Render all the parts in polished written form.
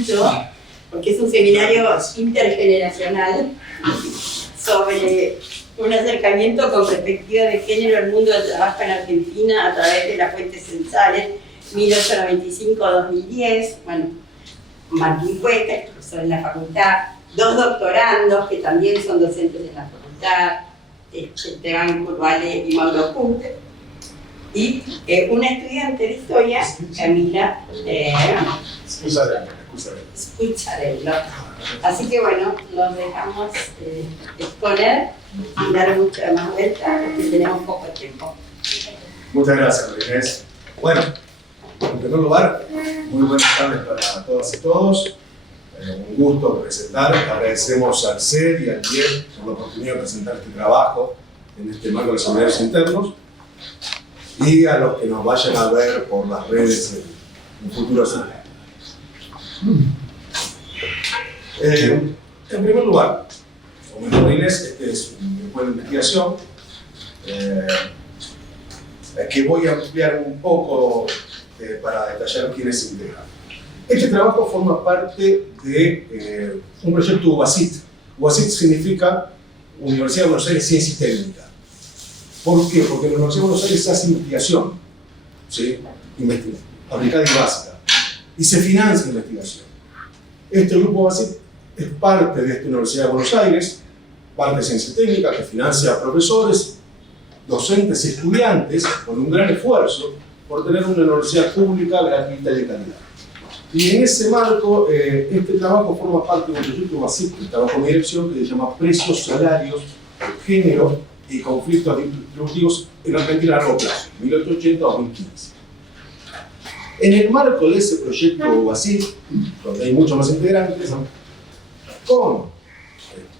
mucho, porque es un seminario intergeneracional sobre un acercamiento con perspectiva de género al mundo del trabajo en Argentina a través de las fuentes censales 1895-2010. Bueno, Martín Cuesta, es profesor en la facultad, dos doctorandos que también son docentes en la facultad, Esteban Curvale y Mauro Puig, y una estudiante de historia, Camila Scucciarello. Así que bueno, los dejamos exponer y dar mucha más vuelta porque tenemos poco tiempo. Muchas gracias, Inés. Bueno, en primer lugar, muy buenas tardes para todas y todos. Un gusto presentar. Agradecemos al CED y al IED por la oportunidad de presentar este trabajo en este marco de los seminarios internos, y a los que nos vayan a ver por las redes en futuros años. En primer lugar, como dijo Inés, este es un grupo de investigación que voy a ampliar un poco para detallar quiénes integran. Este trabajo forma parte de un proyecto UBACIT. UBACIT significa Universidad de Buenos Aires Ciencia y Técnica. ¿Por qué? Porque en la Universidad de Buenos Aires se hace investigación, ¿sí? Aplicada y básica, y se financia investigación. Este grupo UBACIT es parte de esta Universidad de Buenos Aires, parte de Ciencia y Técnica, que financia a profesores, docentes y estudiantes con un gran esfuerzo por tener una universidad pública, gratuita y de calidad. Y en ese marco, este trabajo forma parte de un proyecto UBACIT, que trabajo en mi dirección, que se llama Precios, Salarios, Género y Conflictos Distributivos en Argentina a largo plazo, 1880-2015. En el marco de ese proyecto UBACIT, donde hay muchos más integrantes, con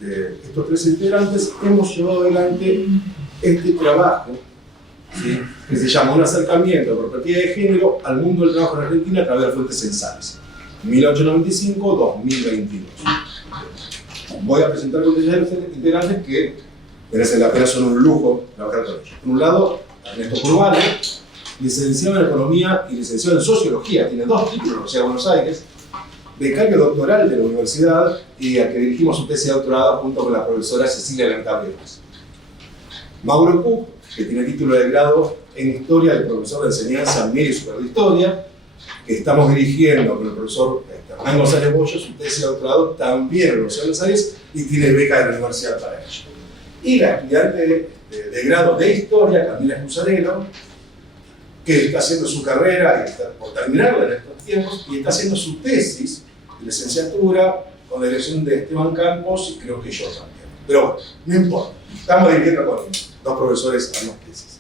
estos tres integrantes hemos llevado adelante este trabajo, ¿sí? Que se llama Un acercamiento de perspectiva de género al mundo del trabajo en Argentina a través de las fuentes censales, 1895-2022. Voy a presentar con los integrantes que merecen la pena, son un lujo trabajar con ellos. Por un lado, Ernesto Curvale, licenciado en Economía y licenciado en Sociología, tiene 2 títulos en la Universidad de Buenos Aires, becario doctoral de la universidad y a que dirigimos su tesis de doctorado junto con la profesora Cecilia Lancabriones. Mauro Puig, que tiene título de grado en Historia del profesor de enseñanza media y superior de Historia, que estamos dirigiendo con el profesor Hernán González Bollo su tesis de doctorado también en la Universidad de Buenos Aires y tiene beca de la universidad para ello. Y la estudiante de grado de Historia, Camila Scucciarello, que está haciendo su carrera y está por terminarla en estos tiempos, y está haciendo su tesis de licenciatura con la dirección de Esteban Campos y creo que yo también. Pero bueno, no importa, estamos dirigiendo con 2 profesores ambas tesis.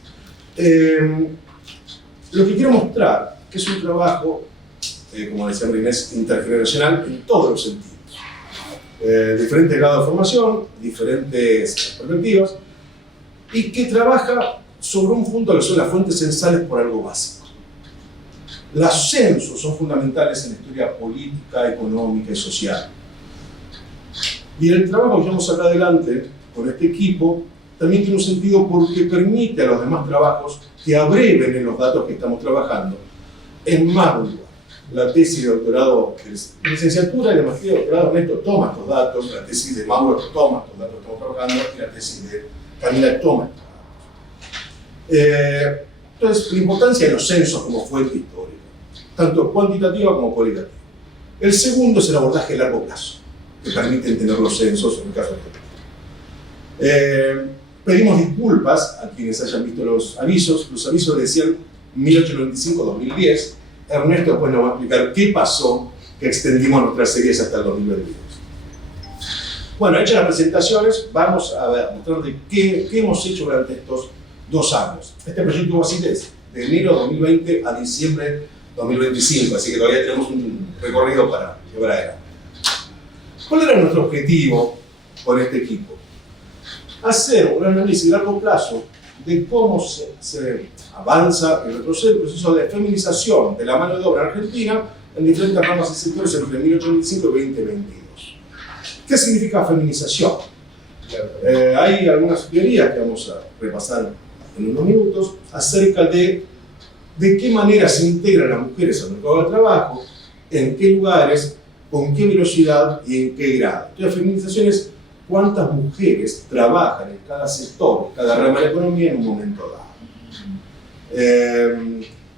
Lo que quiero mostrar que es un trabajo, como decía Inés, intergeneracional en todos los sentidos. Diferentes grados de formación, diferentes perspectivas, y que trabaja sobre un punto que son las fuentes censales por algo básico. Los censos son fundamentales en la historia política, económica y social. Y el trabajo que vamos a sacar adelante con este equipo también tiene un sentido porque permite a los demás trabajos que abreven en los datos que estamos trabajando en más de un lugar. La tesis de doctorado, que es licenciatura y la maestría de doctorado, Ernesto toma estos datos, la tesis de Mauro toma estos datos que estamos trabajando y la tesis de Camila toma estos datos. Entonces, la importancia de los censos como fuente histórica, tanto cuantitativa como cualitativa. El segundo es el abordaje a largo plazo, que permite entender los censos en el caso de pedimos disculpas a quienes hayan visto los avisos. Los avisos decían 1895-2010. Ernesto después nos va a explicar qué pasó, que extendimos nuestras series hasta el 2022. Bueno, hechas las presentaciones, vamos a ver, mostrarles qué hemos hecho durante estos 2 años. Este proyecto UBACIT es de enero de 2020 a diciembre de 2025, así que todavía tenemos un recorrido para llevar adelante. ¿Cuál era nuestro objetivo con este equipo? Hacer un análisis de largo plazo de cómo se avanza y retrocede el proceso de feminización de la mano de obra argentina en diferentes ramas y sectores entre 1825 y 2022. ¿Qué significa feminización? Hay algunas teorías que vamos a repasar en unos minutos acerca de qué manera se integran las mujeres al mercado del trabajo, en qué lugares con qué velocidad y en qué grado. Entonces, feminización es cuántas mujeres trabajan en cada sector, en cada rama de la economía en un momento dado.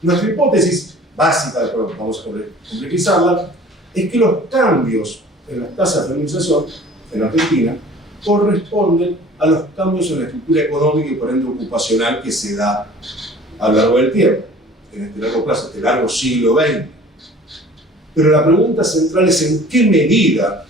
Nuestra hipótesis básica, después vamos a complejizarla, es que los cambios en las tasas de feminización en Argentina corresponden a los cambios en la estructura económica y por ende ocupacional que se da a lo largo del tiempo, en este largo plazo, este largo siglo XX. Pero la pregunta central es en qué medida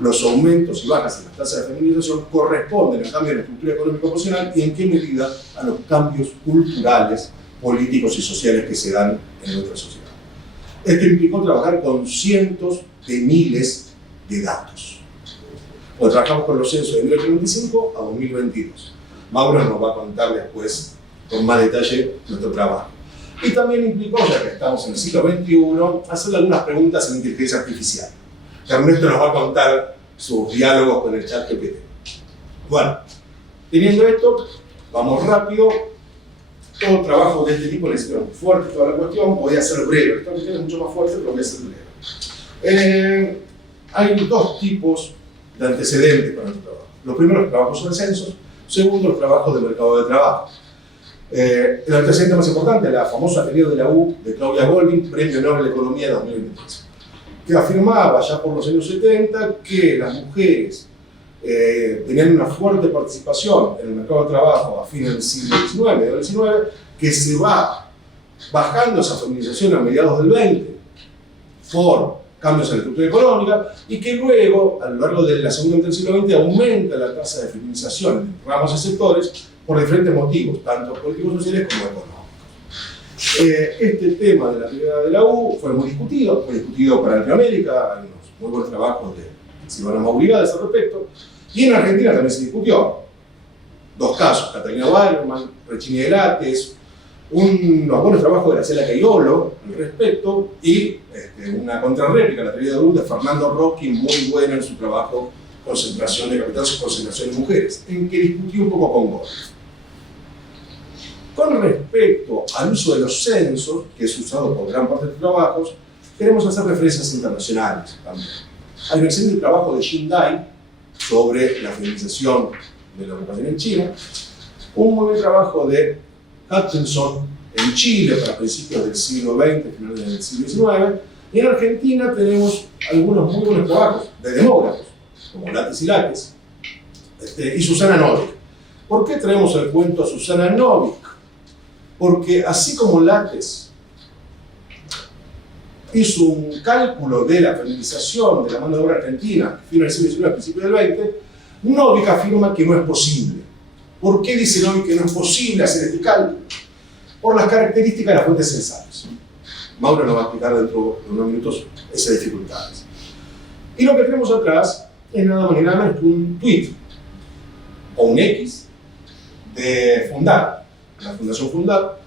los aumentos y bajas en las tasas de feminización corresponden al cambio en la estructura económica ocupacional y en qué medida a los cambios culturales, políticos y sociales que se dan en nuestra sociedad. Esto implicó trabajar con cientos de miles de datos. Pues trabajamos con los censos de 1995 a 2022. Mauro nos va a contar después con más detalle nuestro trabajo. Y también implicó, ya que estamos en el siglo XXI, hacerle algunas preguntas en inteligencia artificial. Ernesto nos va a contar sus diálogos con el chat GPT. Bueno, teniendo esto, vamos rápido. Todo trabajo de este tipo necesita un fuerte toda la cuestión, voy a ser breve. Esta cuestión es mucho más fuerte, pero voy a ser breve. Hay dos tipos de antecedentes para nuestro trabajo. Los primeros, trabajos sobre censos. Segundo, los trabajos de mercado de trabajo. El antecedente más importante, la famosa teoría de la U de Claudia Goldin, Premio Nobel de Economía de 2023, que afirmaba ya por los años 70 que las mujeres tenían una fuerte participación en el mercado de trabajo a fines del siglo XIX, que se va bajando esa feminización a mediados del 20 por cambios en la estructura económica y que luego, a lo largo de la segunda mitad del siglo XX, aumenta la tasa de feminización en ramos y sectores por diferentes motivos, tanto políticos, sociales como económicos. Este tema de la teoría de la U fue muy discutido para Latinoamérica, hay unos muy buenos trabajos de Silvana Mauriga a ese respecto, y en Argentina también se discutió. Dos casos, Catalina Waldman, Rechini de Lates, unos buenos trabajos de Graciela Cairolo al respecto, y una contrarréplica a la teoría de la U de Fernando Rocchi, muy buena en su trabajo Concentración de Capitales y Concentración de Mujeres, en que discutió un poco con Goldman. Con respecto al uso de los censos, que es usado por gran parte de los trabajos, queremos hacer referencias internacionales también. Hay un excelente trabajo de Jin Dai sobre la feminización de la ocupación en China, un muy buen trabajo de Hutchinson en Chile para principios del siglo XX, finales del siglo XIX, y en Argentina tenemos algunos muy buenos trabajos de demógrafos, como Lates y Lates, y Susana Novik. ¿Por qué traemos al cuento a Susana Novik? Porque así como Lates hizo un cálculo de la feminización de la mano de obra argentina, fin del siglo XIX, principios del XX, Novik afirma que no es posible. ¿Por qué dice Novik que no es posible hacer este cálculo? Por las características de las fuentes censales. Mauro nos va a explicar dentro de unos minutos esas dificultades. Y lo que tenemos atrás es nada más ni nada menos que un tweet o un X de Fundar, la Fundación Fundar,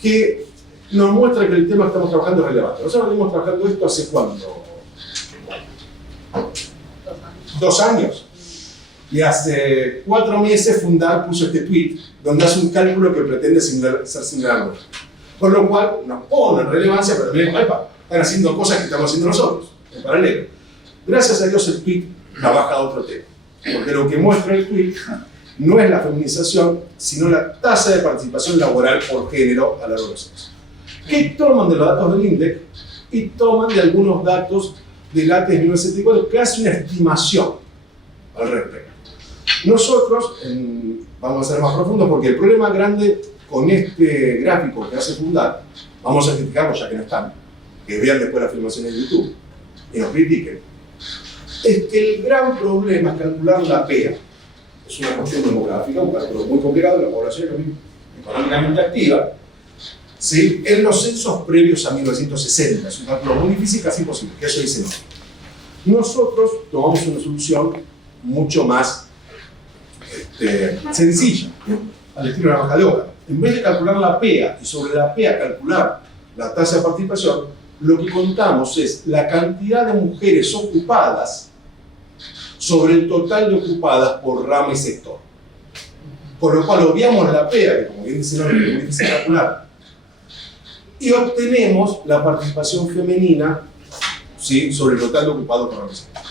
que nos muestra que el tema que estamos trabajando es relevante. Nosotros venimos trabajando esto hace ¿cuánto? 2 años. Y hace 4 meses Fundar puso este tweet donde hace un cálculo que pretende ser similar. Con lo cual nos pone en relevancia, pero también, están haciendo cosas que estamos haciendo nosotros, en paralelo. Gracias a Dios el tweet trabaja a otro tema. Porque lo que muestra el tweet no es la feminización, sino la tasa de participación laboral por género a la largo de los años. Que toman de los datos del INDEC y toman de algunos datos del Lates 1974 que hace una estimación al respecto. Nosotros, vamos a ser más profundos porque el problema grande con este gráfico que hace Fundar, vamos a criticarlo ya que no están, que vean después la filmación en YouTube y nos critiquen, es que el gran problema es calcular la PEA. Es una cuestión demográfica, un cálculo muy complicado de la población económicamente activa, ¿sí? En los censos previos a 1960. Es un cálculo muy difícil, casi imposible, que eso dice no. Nosotros tomamos una solución mucho más sencilla, al estilo de la baja de obra. En vez de calcular la PEA y sobre la PEA calcular la tasa de participación, lo que contamos es la cantidad de mujeres ocupadas sobre el total de ocupadas por rama y sector. Con lo cual obviamos la PEA, que como bien dice el nombre, es difícil calcular, y obtenemos la participación femenina ¿sí?, sobre el total ocupado por la reserva.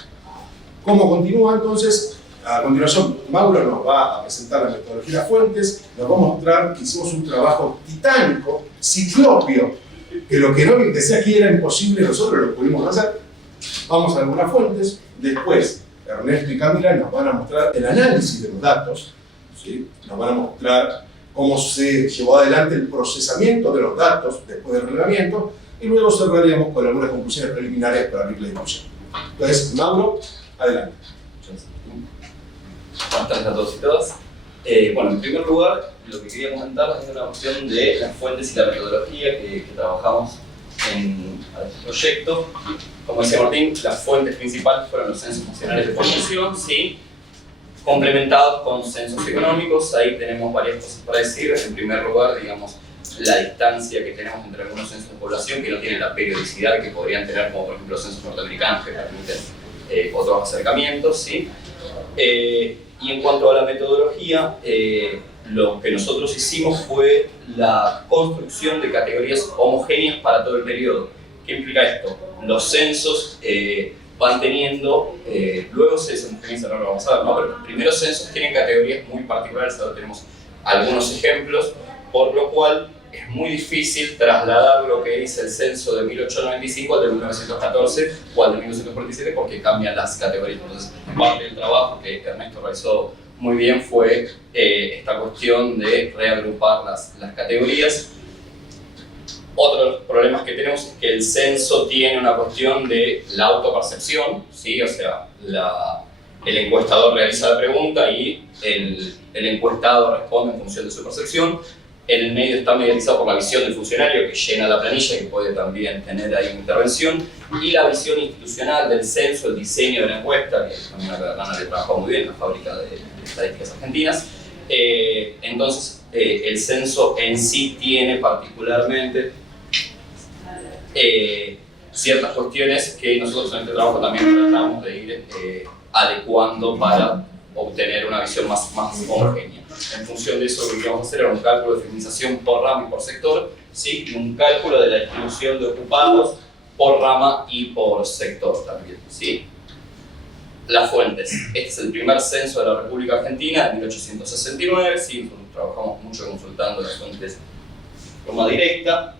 ¿Cómo continúa entonces? A continuación, Mauro nos va a presentar la metodología de las fuentes, nos va a mostrar que hicimos un trabajo titánico, ciclopio, que lo que no decía aquí era imposible, nosotros lo pudimos hacer. Vamos a algunas fuentes, después Ernesto y Camila nos van a mostrar el análisis de los datos, ¿sí?, nos van a mostrar cómo se llevó adelante el procesamiento de los datos después del relevamiento, y luego cerraríamos con algunas conclusiones preliminares para abrir la discusión. Entonces, Mauro, adelante. Buenas tardes a todos y todas. Bueno, en primer lugar, lo que quería comentar es una cuestión de las fuentes y la metodología que trabajamos en este proyecto. Como decía Martín, las fuentes principales fueron los censos nacionales de población, ¿sí?, complementados con censos económicos. Ahí tenemos varias cosas para decir. En primer lugar, digamos, la distancia que tenemos entre algunos censos de población que no tienen la periodicidad que podrían tener, como por ejemplo los censos norteamericanos, que permiten otros acercamientos, ¿sí? Y en cuanto a la metodología, lo que nosotros hicimos fue la construcción de categorías homogéneas para todo el periodo. ¿Qué implica esto? Los censos van teniendo, luego se deshomogeniza, no lo vamos a ver, ¿no? Pero los primeros censos tienen categorías muy particulares, ahora tenemos algunos ejemplos, por lo cual es muy difícil trasladar lo que dice el censo de 1895 al de 1914 o al de 1947 porque cambian las categorías. Entonces, parte del trabajo que Ernesto realizó muy bien fue esta cuestión de reagrupar las categorías. Otro de los problemas que tenemos es que el censo tiene una cuestión de la autopercepción, ¿sí? O sea, el encuestador realiza la pregunta y el encuestado responde en función de su percepción. En el medio está mediatizado por la visión del funcionario que llena la planilla y que puede también tener ahí una intervención, y la visión institucional del censo, el diseño de la encuesta, que también a Verdana le trabajó muy bien en la fábrica de estadísticas argentinas. Entonces, el censo en sí tiene particularmente ciertas cuestiones que nosotros en este trabajo también tratamos de ir adecuando para obtener una visión más homogénea. En función de eso, lo que vamos a hacer era un cálculo de feminización por rama y por sector, ¿sí?, y un cálculo de la distribución de ocupados por rama y por sector también, ¿sí? Las fuentes. Este es el primer censo de la República Argentina de 1869, ¿sí? Nosotros trabajamos mucho consultando las fuentes de forma directa.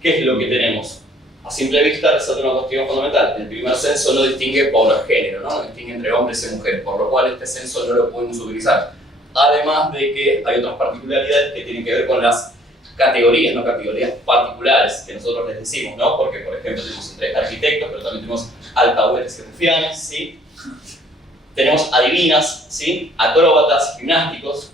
¿Qué es lo que tenemos? A simple vista resalta una cuestión fundamental. El primer censo no distingue por género, no distingue entre hombres y mujeres, por lo cual este censo no lo podemos utilizar. Además de que hay otras particularidades que tienen que ver con las categorías, no categorías particulares que nosotros les decimos, ¿no? Porque, por ejemplo, tenemos entre arquitectos, pero también tenemos alcahuetes y rufianes, ¿sí? Tenemos adivinas, ¿sí?, acróbatas, gimnásticos,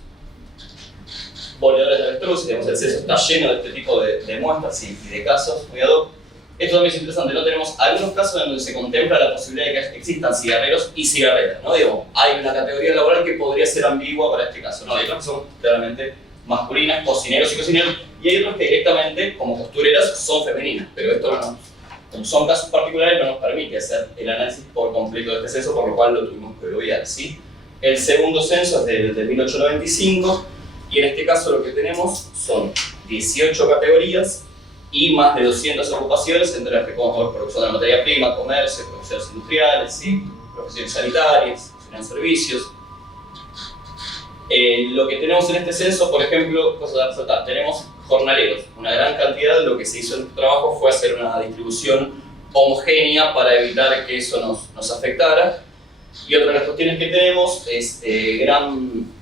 voladores de avestruz. Digamos, el censo está lleno de este tipo de muestras y de casos muy ad hoc. Esto también es interesante, ¿no? Tenemos algunos casos en donde se contempla la posibilidad de que existan cigarreros y cigarreras, ¿no? Digo, hay una categoría laboral que podría ser ambigua para este caso, ¿no? Hay otras que son claramente masculinas, cocineros y cocineros, y hay otras que directamente, como costureras, son femeninas, pero esto no, como son casos particulares, no nos permite hacer el análisis por completo de este censo, por lo cual lo tuvimos que obviar, ¿sí? El segundo censo es de 1895, y en este caso lo que tenemos son 18 categorías y más de 200 ocupaciones, entre las que podemos ver producción de materia prima, comercio, profesiones industriales, ¿sí?, profesiones sanitarias, profesiones de servicios. Lo que tenemos en este censo, por ejemplo, cosas a resaltar, tenemos jornaleros, una gran cantidad. Lo que se hizo en este trabajo fue hacer una distribución homogénea para evitar que eso nos afectara. Y otra de las cuestiones que tenemos es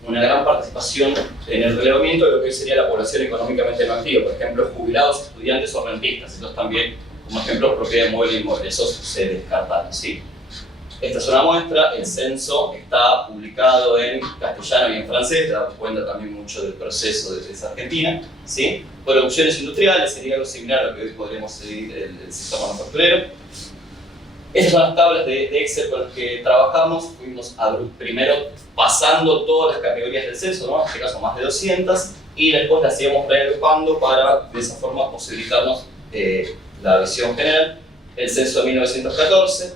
una gran participación en el relevamiento de lo que sería la población económicamente no activa, por ejemplo, jubilados, estudiantes o rentistas. Estos también, como ejemplo, propiedad mueble e inmueble, esos se descartaron, ¿sí? Esta es una muestra. El censo está publicado en castellano y en francés, te das cuenta también mucho del proceso desde Argentina, ¿sí? Producciones industriales sería algo similar a lo que hoy podríamos seguir el sector manufacturero. Estas son las tablas de Excel con las que trabajamos. Fuimos primero pasando todas las categorías del censo, ¿no? En este caso más de 200, y después las íbamos reagrupando para de esa forma posibilitarnos la visión general. El censo de 1914.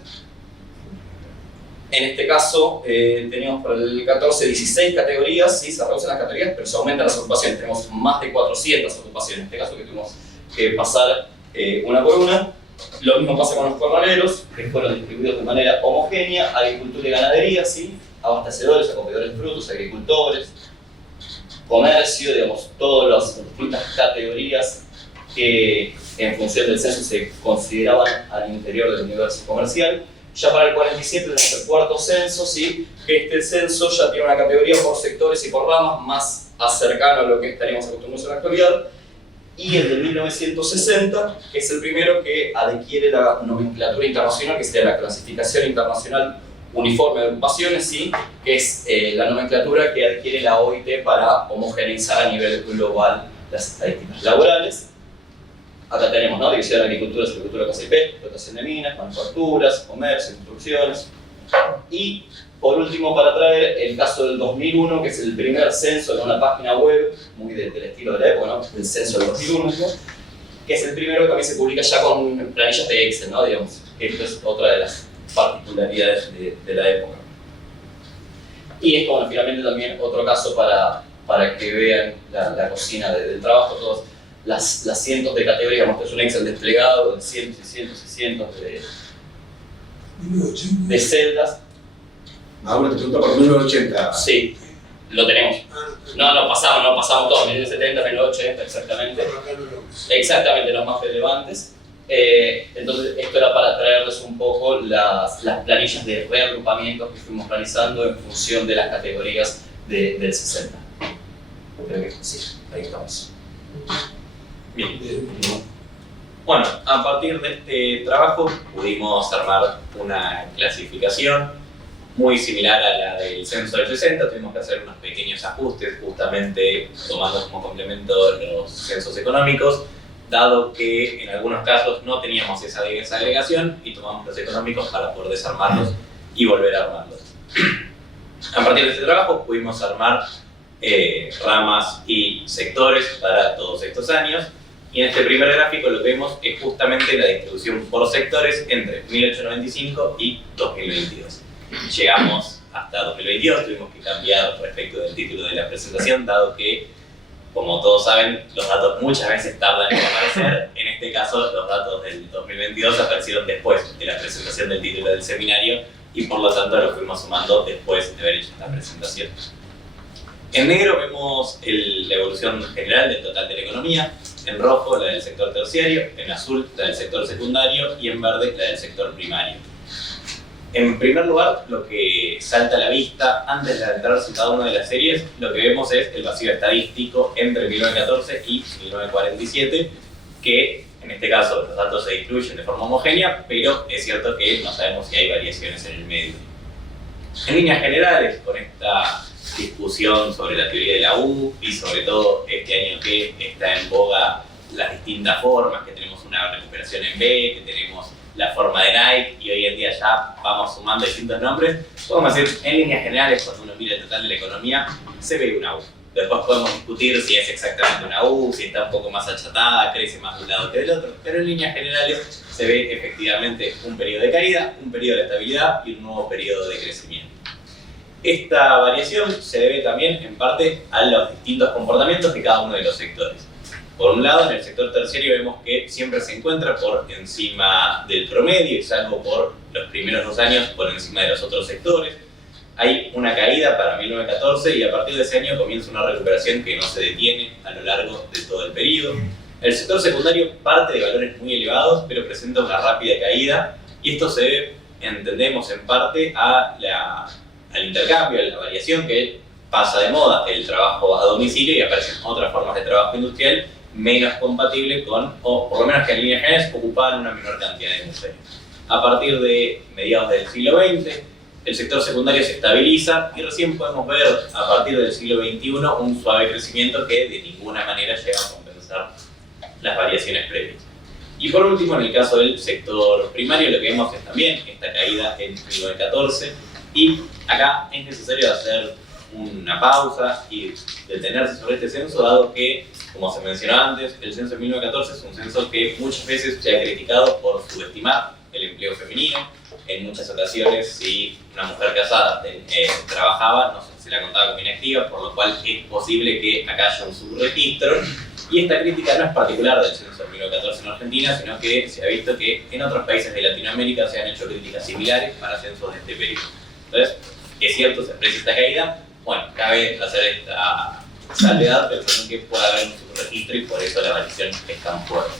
En este caso teníamos para el 14 16 categorías, sí, se reducen las categorías, pero se aumentan las ocupaciones. Tenemos más de 400 ocupaciones, en este caso que tuvimos que pasar una por una. Lo mismo pasa con los jornaleros, que fueron distribuidos de manera homogénea, agricultura y ganadería, ¿sí? Abastecedores, acogedores de frutos, agricultores, comercio, digamos, todas las distintas categorías que en función del censo se consideraban al interior del universo comercial. Ya para el 47 tenemos el cuarto censo, ¿sí? Que este censo ya tiene una categoría por sectores y por ramas más cercano a lo que estaríamos acostumbrados en la actualidad. Y el de 1960, que es el primero que adquiere la nomenclatura internacional, que sería la clasificación internacional uniforme de agrupaciones, ¿sí? Que es la nomenclatura que adquiere la OIT para homogeneizar a nivel global las estadísticas laborales. Acá tenemos, ¿no? División de agricultura, silvicultura, caza y pesca, explotación de minas, manufacturas, comercio, instrucciones. Y por último, para traer el caso del 2001, que es el primer censo en una página web, muy del estilo de la época, ¿no? El censo del 2001, ¿no? Que es el primero que también se publica ya con planillas de Excel, ¿no? Digamos, que esto es otra de las particularidades de la época. Y esto, bueno, finalmente también otro caso para que vean la cocina del trabajo, todas las cientos de categorías, digamos, que es un Excel desplegado de cientos y cientos y cientos de celdas. Ahora te pregunto por 1980. Sí, lo tenemos. No pasamos todos, 1970, 1980, exactamente. Exactamente, los más relevantes. Entonces, esto era para traerles un poco las planillas de reagrupamientos que fuimos realizando en función de las categorías del 60. Creo que sí, ahí estamos. Bien. Bueno, a partir de este trabajo pudimos armar una clasificación muy similar a la del censo del 60. Tuvimos que hacer unos pequeños ajustes, justamente tomando como complemento los censos económicos, dado que en algunos casos no teníamos esa desagregación y tomamos los económicos para poder desarmarlos y volver a armarlos. A partir de este trabajo pudimos armar ramas y sectores para todos estos años, y en este primer gráfico lo que vemos es justamente la distribución por sectores entre 1895 y 2022. Llegamos hasta 2022, tuvimos que cambiar respecto del título de la presentación, dado que, como todos saben, los datos muchas veces tardan en aparecer. En este caso, los datos del 2022 aparecieron después de la presentación del título del seminario y por lo tanto lo fuimos sumando después de haber hecho esta presentación. En negro vemos la evolución general del total de la economía, en rojo la del sector terciario, en azul la del sector secundario y en verde la del sector primario. En primer lugar, lo que salta a la vista antes de adentrarse en cada una de las series, lo que vemos es el vacío estadístico entre 1914 y 1947, que en este caso los datos se distribuyen de forma homogénea, pero es cierto que no sabemos si hay variaciones en el medio. En líneas generales, con esta discusión sobre la teoría de la U y sobre todo este año que está en boga las distintas formas, que tenemos una recuperación en B, que tenemos la forma de Nike y hoy en día ya vamos sumando distintos nombres, podemos decir en líneas generales cuando uno mira el total de la economía se ve una U. Después podemos discutir si es exactamente una U, si está un poco más achatada, crece más de un lado que del otro, pero en líneas generales se ve efectivamente un periodo de caída, un periodo de estabilidad y un nuevo periodo de crecimiento. Esta variación se debe también en parte a los distintos comportamientos de cada uno de los sectores. Por un lado, en el sector terciario vemos que siempre se encuentra por encima del promedio y salvo por los primeros 2 años por encima de los otros sectores. Hay una caída para 1914 y a partir de ese año comienza una recuperación que no se detiene a lo largo de todo el periodo. El sector secundario parte de valores muy elevados pero presenta una rápida caída y esto se debe, entendemos en parte, al intercambio, a la variación que pasa de moda el trabajo a domicilio y aparecen otras formas de trabajo industrial menos compatible con, o por lo menos que en líneas generales, ocupaban una menor cantidad de mujeres. A partir de mediados del siglo XX, el sector secundario se estabiliza y recién podemos ver a partir del siglo XXI un suave crecimiento que de ninguna manera llega a compensar las variaciones previas. Y por último, en el caso del sector primario, lo que vemos es también esta caída en 1914 y acá es necesario hacer una pausa y detenerse sobre este censo, dado que, como se mencionó antes, el censo de 1914 es un censo que muchas veces se ha criticado por subestimar el empleo femenino. En muchas ocasiones, si una mujer casada trabajaba, no se la contaba como inactiva, por lo cual es posible que acá haya un subregistro. Y esta crítica no es particular del censo de 1914 en Argentina, sino que se ha visto que en otros países de Latinoamérica se han hecho críticas similares para censos de este periodo. Entonces, es cierto, se aprecia esta caída. Bueno, cabe hacer esta salvedad pensando en que puede haber un subregistro y por eso la variación es tan fuerte.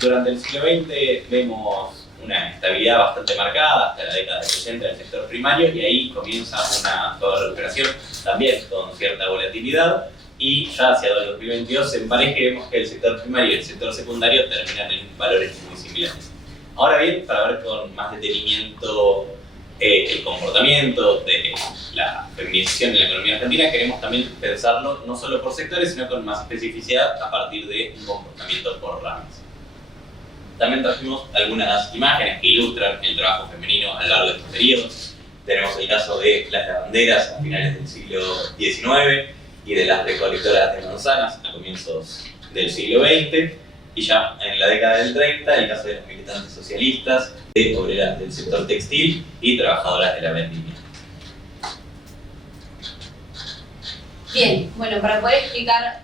Durante el siglo XX vemos una estabilidad bastante marcada hasta la década del 60 del sector primario, y ahí comienza una recuperación también con cierta volatilidad, y ya hacia el 2022 se empareja y vemos que el sector primario y el sector secundario terminan en valores muy similares. Ahora bien, para ver con más detenimiento el comportamiento de la feminización en la economía argentina, queremos también pensarlo no solo por sectores, sino con más especificidad a partir de un comportamiento por ramas. También trajimos algunas imágenes que ilustran el trabajo femenino a lo largo de estos periodos. Tenemos el caso de las lavanderas a finales del siglo XIX y de las recolectoras de manzanas a comienzos del siglo XX, y ya en la década del 30 el caso de las militantes socialistas, de obreras del sector textil y trabajadoras de la vendimia. Bien, bueno, para poder explicar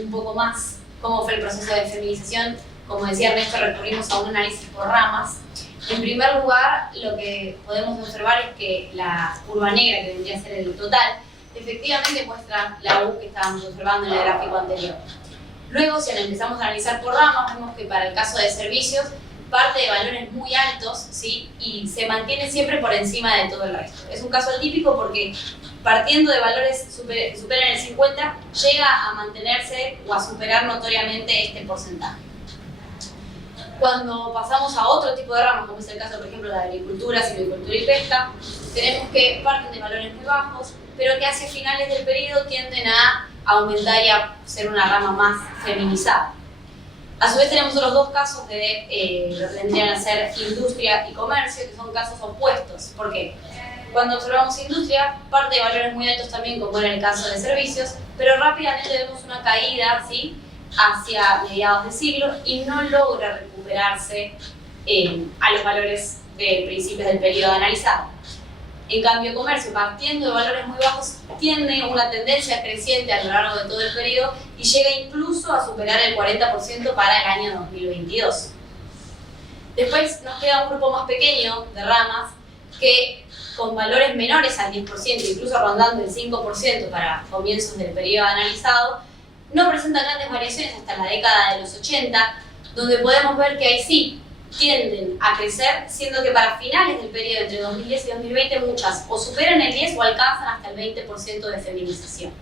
un poco más cómo fue el proceso de feminización, como decía Ernesto, recurrimos a un análisis por ramas. En primer lugar, lo que podemos observar es que la curva negra, que vendría a ser el total, efectivamente muestra la U que estábamos observando en el gráfico anterior. Luego, si empezamos a analizar por ramas, vemos que para el caso de servicios parte de valores muy altos, ¿sí? Y se mantiene siempre por encima de todo el resto. Es un caso atípico porque partiendo de valores que superan el 50, llega a mantenerse o a superar notoriamente este porcentaje. Cuando pasamos a otro tipo de ramas, como es el caso, por ejemplo, de agricultura, silvicultura y pesca, tenemos que parten de valores muy bajos, pero que hacia finales del periodo tienden a aumentar y a ser una rama más feminizada. A su vez tenemos otros dos casos de lo que vendrían a ser industria y comercio, que son casos opuestos. ¿Por qué? Cuando observamos industria, parte de valores muy altos también, como era el caso de servicios, pero rápidamente vemos una caída, ¿sí?, hacia mediados de siglo y no logra recuperarse a los valores de principios del periodo analizado. En cambio, comercio, partiendo de valores muy bajos, tiene una tendencia creciente a lo largo de todo el periodo y llega incluso a superar el 40% para el año 2022. Después nos queda un grupo más pequeño de ramas que con valores menores al 10%, incluso rondando el 5% para comienzos del periodo analizado, no presentan grandes variaciones hasta la década de los 80, donde podemos ver que ahí sí tienden a crecer, siendo que para finales del periodo entre 2010 y 2020 muchas o superan el 10 o alcanzan hasta el 20% de feminización.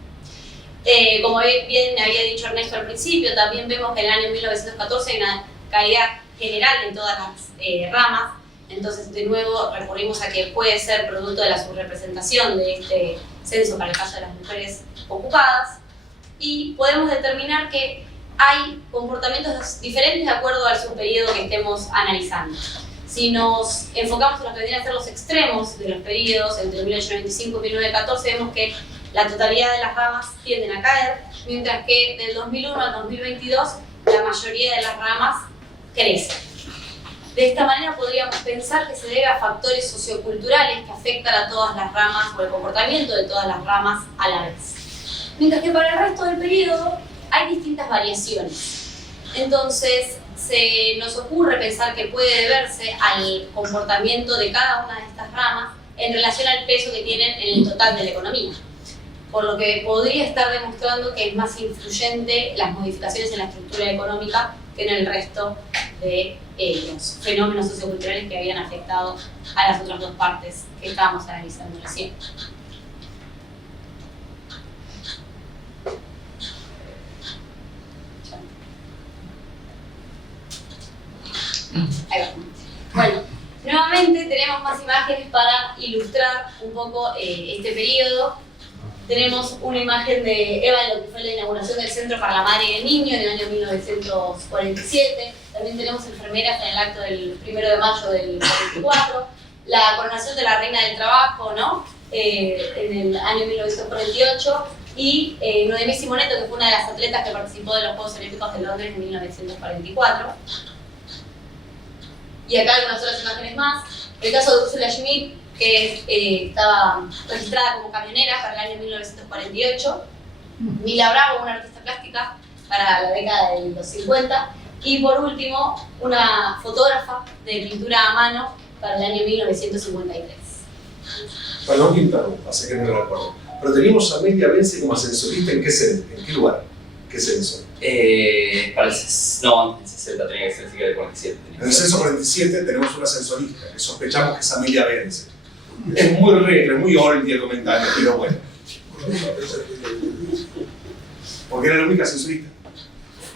Como bien había dicho Ernesto al principio, también vemos que en el año 1914 hay una caída general en todas las ramas. Entonces, de nuevo, recurrimos a que puede ser producto de la subrepresentación de este censo para el caso de las mujeres ocupadas, y podemos determinar que hay comportamientos diferentes de acuerdo al subperiodo que estemos analizando. Si nos enfocamos en lo que vendrían a ser los extremos de los periodos entre 1895 y 1914, vemos que la totalidad de las ramas tienden a caer, mientras que del 2001 al 2022 la mayoría de las ramas crecen. De esta manera podríamos pensar que se debe a factores socioculturales que afectan a todas las ramas o el comportamiento de todas las ramas a la vez. Mientras que para el resto del periodo hay distintas variaciones. Entonces se nos ocurre pensar que puede deberse al comportamiento de cada una de estas ramas en relación al peso que tienen en el total de la economía. Por lo que podría estar demostrando que es más influyente las modificaciones en la estructura económica que en el resto de los fenómenos socioculturales que habían afectado a las otras dos partes que estábamos analizando recién. Ahí va. Bueno, nuevamente tenemos más imágenes para ilustrar un poco este periodo. Tenemos una imagen de Eva en lo que fue la inauguración del Centro para la Madre y el Niño en el año 1947. También tenemos enfermeras en el acto del 1 de mayo del 44. La coronación de la Reina del Trabajo, ¿no?, en el año 1948. Y Noemí Simoneto, que fue una de las atletas que participó de los Juegos Olímpicos de Londres en 1944. Y acá algunas otras imágenes más. El caso de Ursula Schmidt, que estaba registrada como camionera para el año 1948. Mila Bravo, una artista plástica para la década de los 50. Y por último, una fotógrafa de pintura a mano para el año 1953. Perdón que interrumpa, sé que no lo recuerdo. Pero teníamos a Amelia Bence como ascensorista, ¿en qué lugar? ¿Qué censo? Para el, no, el 60 tenía que ser siquiera el 47. En el censo 47 tenemos una ascensorista que sospechamos que es Amelia Bence. Es muy regla, muy oldie el comentario, pero bueno. Porque era la única ascensorista.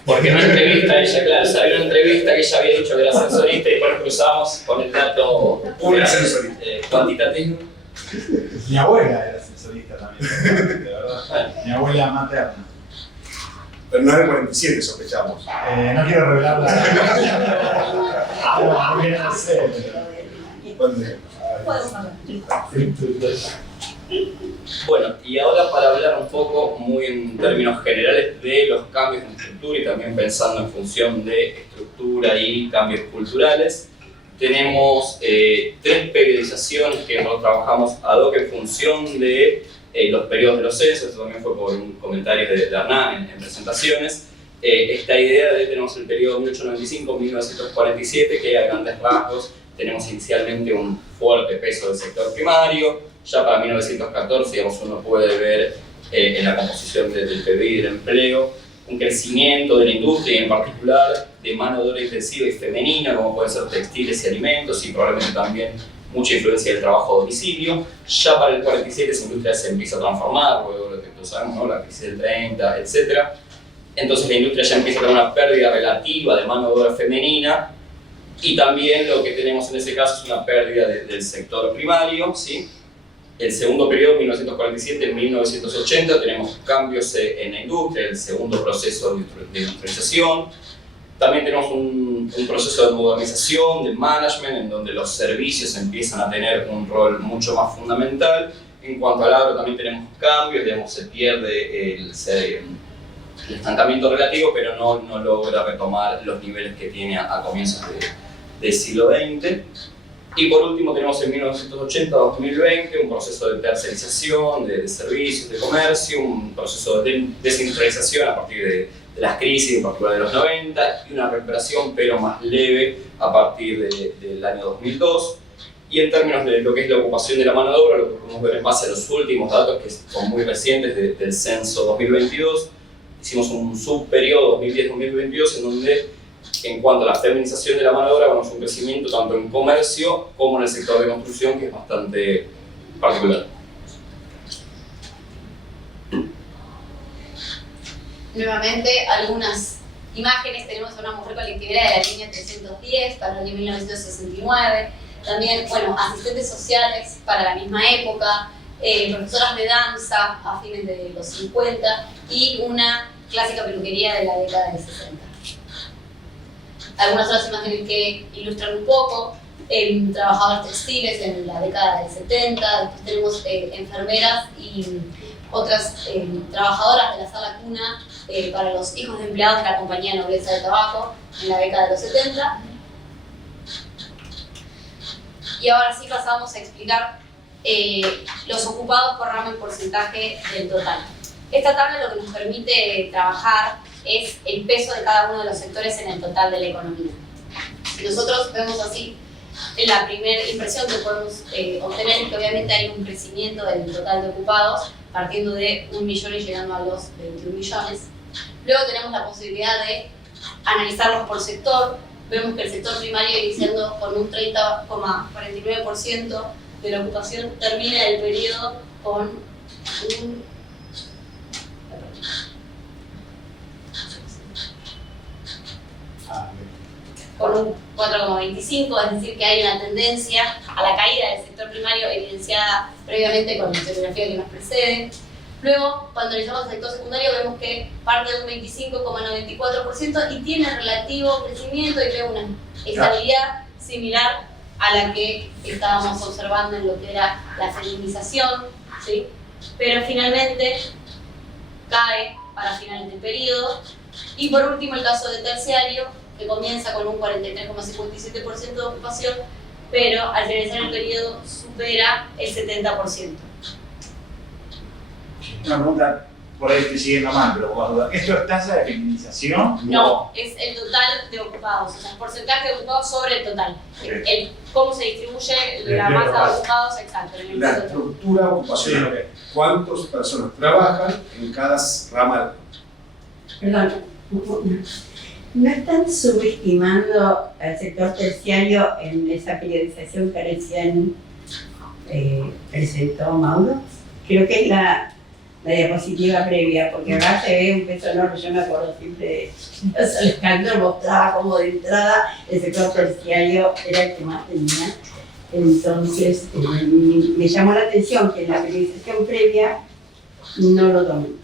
Porque en una entrevista ella, claro, o sea, había una entrevista que ella había dicho que era ascensorista y después nos cruzamos con el dato cuantitativo. Mi abuela era ascensorista también, de verdad. Mi abuela materna. Pero no era el 47, sospechamos. No quiero revelar la... porque no sé, Bueno, y ahora para hablar un poco, muy en términos generales, de los cambios en estructura y también pensando en función de estructura y cambios culturales, tenemos 3 periodizaciones que nosotros trabajamos ad hoc en función de los periodos de los censos. Esto también fue por un comentario de Hernán en presentaciones. Esta idea de tenemos el periodo 1895-1947, que a grandes rasgos tenemos inicialmente un fuerte peso del sector primario. Ya para 1914, digamos, uno puede ver en la composición del PBI y del empleo un crecimiento de la industria y en particular de mano de obra intensiva y femenina, como pueden ser textiles y alimentos, y probablemente también mucha influencia del trabajo a domicilio. Ya para el 47 esa industria se empieza a transformar, luego lo que todos sabemos, ¿no? La crisis del 30, etc. Entonces la industria ya empieza a tener una pérdida relativa de mano de obra femenina, y también lo que tenemos en ese caso es una pérdida del sector primario, ¿sí? El segundo periodo, 1947-1980, tenemos cambios en la industria, el segundo proceso de industrialización. También tenemos un proceso de modernización, de management, en donde los servicios empiezan a tener un rol mucho más fundamental. En cuanto al agro también tenemos cambios, digamos, se pierde el estancamiento relativo, pero no logra retomar los niveles que tiene a comienzos del siglo XX. Y por último tenemos en 1980-2020 un proceso de tercerización de servicios, de comercio, un proceso de desindustrialización a partir de las crisis, en particular de los 90, y una recuperación pero más leve a partir del año 2002. Y en términos de lo que es la ocupación de la mano de obra, lo que podemos ver en base a los últimos datos, que son muy recientes del censo 2022, hicimos un subperiodo 2010-2022 en donde, en cuanto a la feminización de la mano de obra, vemos un crecimiento tanto en comercio como en el sector de construcción, que es bastante particular. Nuevamente, algunas imágenes. Tenemos a una mujer colectivera de la línea 310 para el año 1969. También, bueno, asistentes sociales para la misma época, profesoras de danza a fines de los 50 y una clásica peluquería de la década del 60. Algunas otras imágenes que ilustran un poco, trabajadores textiles en la década del 70, después tenemos enfermeras y otras trabajadoras de la sala cuna para los hijos de empleados de la Compañía de Nobleza de Tabaco en la década de los 70. Y ahora sí pasamos a explicar los ocupados por rama en porcentaje del total. Esta tabla lo que nos permite trabajar es el peso de cada uno de los sectores en el total de la economía. Si nosotros vemos así, en la primera impresión que podemos obtener es que obviamente hay un crecimiento del total de ocupados, partiendo de 1 millón y llegando a los 21 millones. Luego tenemos la posibilidad de analizarlos por sector. Vemos que el sector primario, iniciando con un 30,49% de la ocupación, termina el periodo con un 4,25%, es decir, que hay una tendencia a la caída del sector primario evidenciada previamente con la historiografía que nos precede. Luego, cuando analizamos el sector secundario, vemos que parte de un 25,94% y tiene relativo crecimiento y ve una estabilidad similar a la que estábamos observando en lo que era la feminización, ¿sí? Pero finalmente cae para finales del periodo. Y por último, el caso de terciario, que comienza con un 43,57% de ocupación, pero al finalizar el periodo supera el 70%. Una pregunta, por ahí estoy siguiendo mal, pero por las dudas. ¿Esto es tasa de feminización? No, es el total de ocupados, o sea, el porcentaje de ocupados sobre el total. Ok. Cómo se distribuye El la empleo masa de total. ocupados, exacto. En el La empleo total. estructura Sí, ocupacional. ok. ¿Cuántas personas trabajan en cada rama? Perdón, ¿no están subestimando al sector terciario en esa periodización que recién presentó Mauro? Creo que es la diapositiva previa, porque acá se ve un peso enorme. Yo me acuerdo siempre de Alejandro mostraba como de entrada el sector terciario era el que más tenía. Entonces, me llamó la atención que en la periodización previa no lo tomen.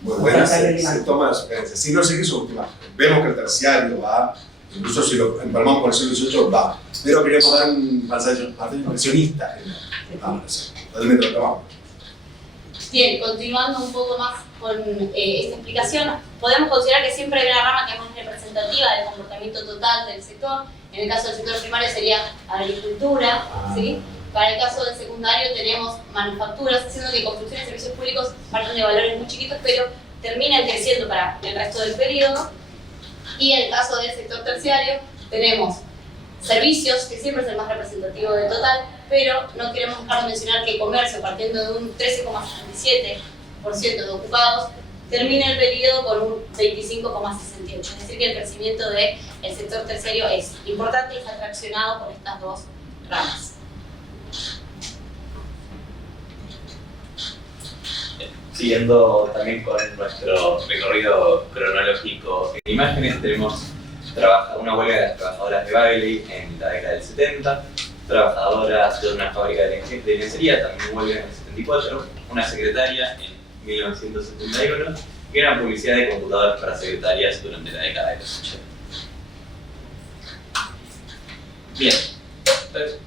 Muy buena, se toma la sugerencia. Si no sé qué es última. Vemos que el terciario va, incluso si lo empalmamos con el siglo XVIII, va. Pero queremos dar un pasaje impresionista. Totalmente lo tomamos. Bien, continuando un poco más con esta explicación, podemos considerar que siempre hay una rama que es más representativa del comportamiento total del sector. En el caso del sector primario sería agricultura, ¿sí? Para el caso del secundario tenemos manufacturas, haciendo que construcción y servicios públicos parten de valores muy chiquitos, pero terminan creciendo para el resto del periodo. Y en el caso del sector terciario tenemos servicios, que siempre es el más representativo del total, pero no queremos dejar de mencionar que comercio, partiendo de un 13,67% de ocupados, termina el periodo con un 25,68%. Es decir, que el crecimiento del sector terciario es importante y está traccionado por estas dos ramas. Siguiendo también con nuestro recorrido cronológico en imágenes, tenemos una huelga de las trabajadoras de Bagley en la década del 70, trabajadoras de una fábrica de lencería, también huelga en el 74, una secretaria en 1971 y una publicidad de computadoras para secretarias durante la década de los 80. Bien, entonces,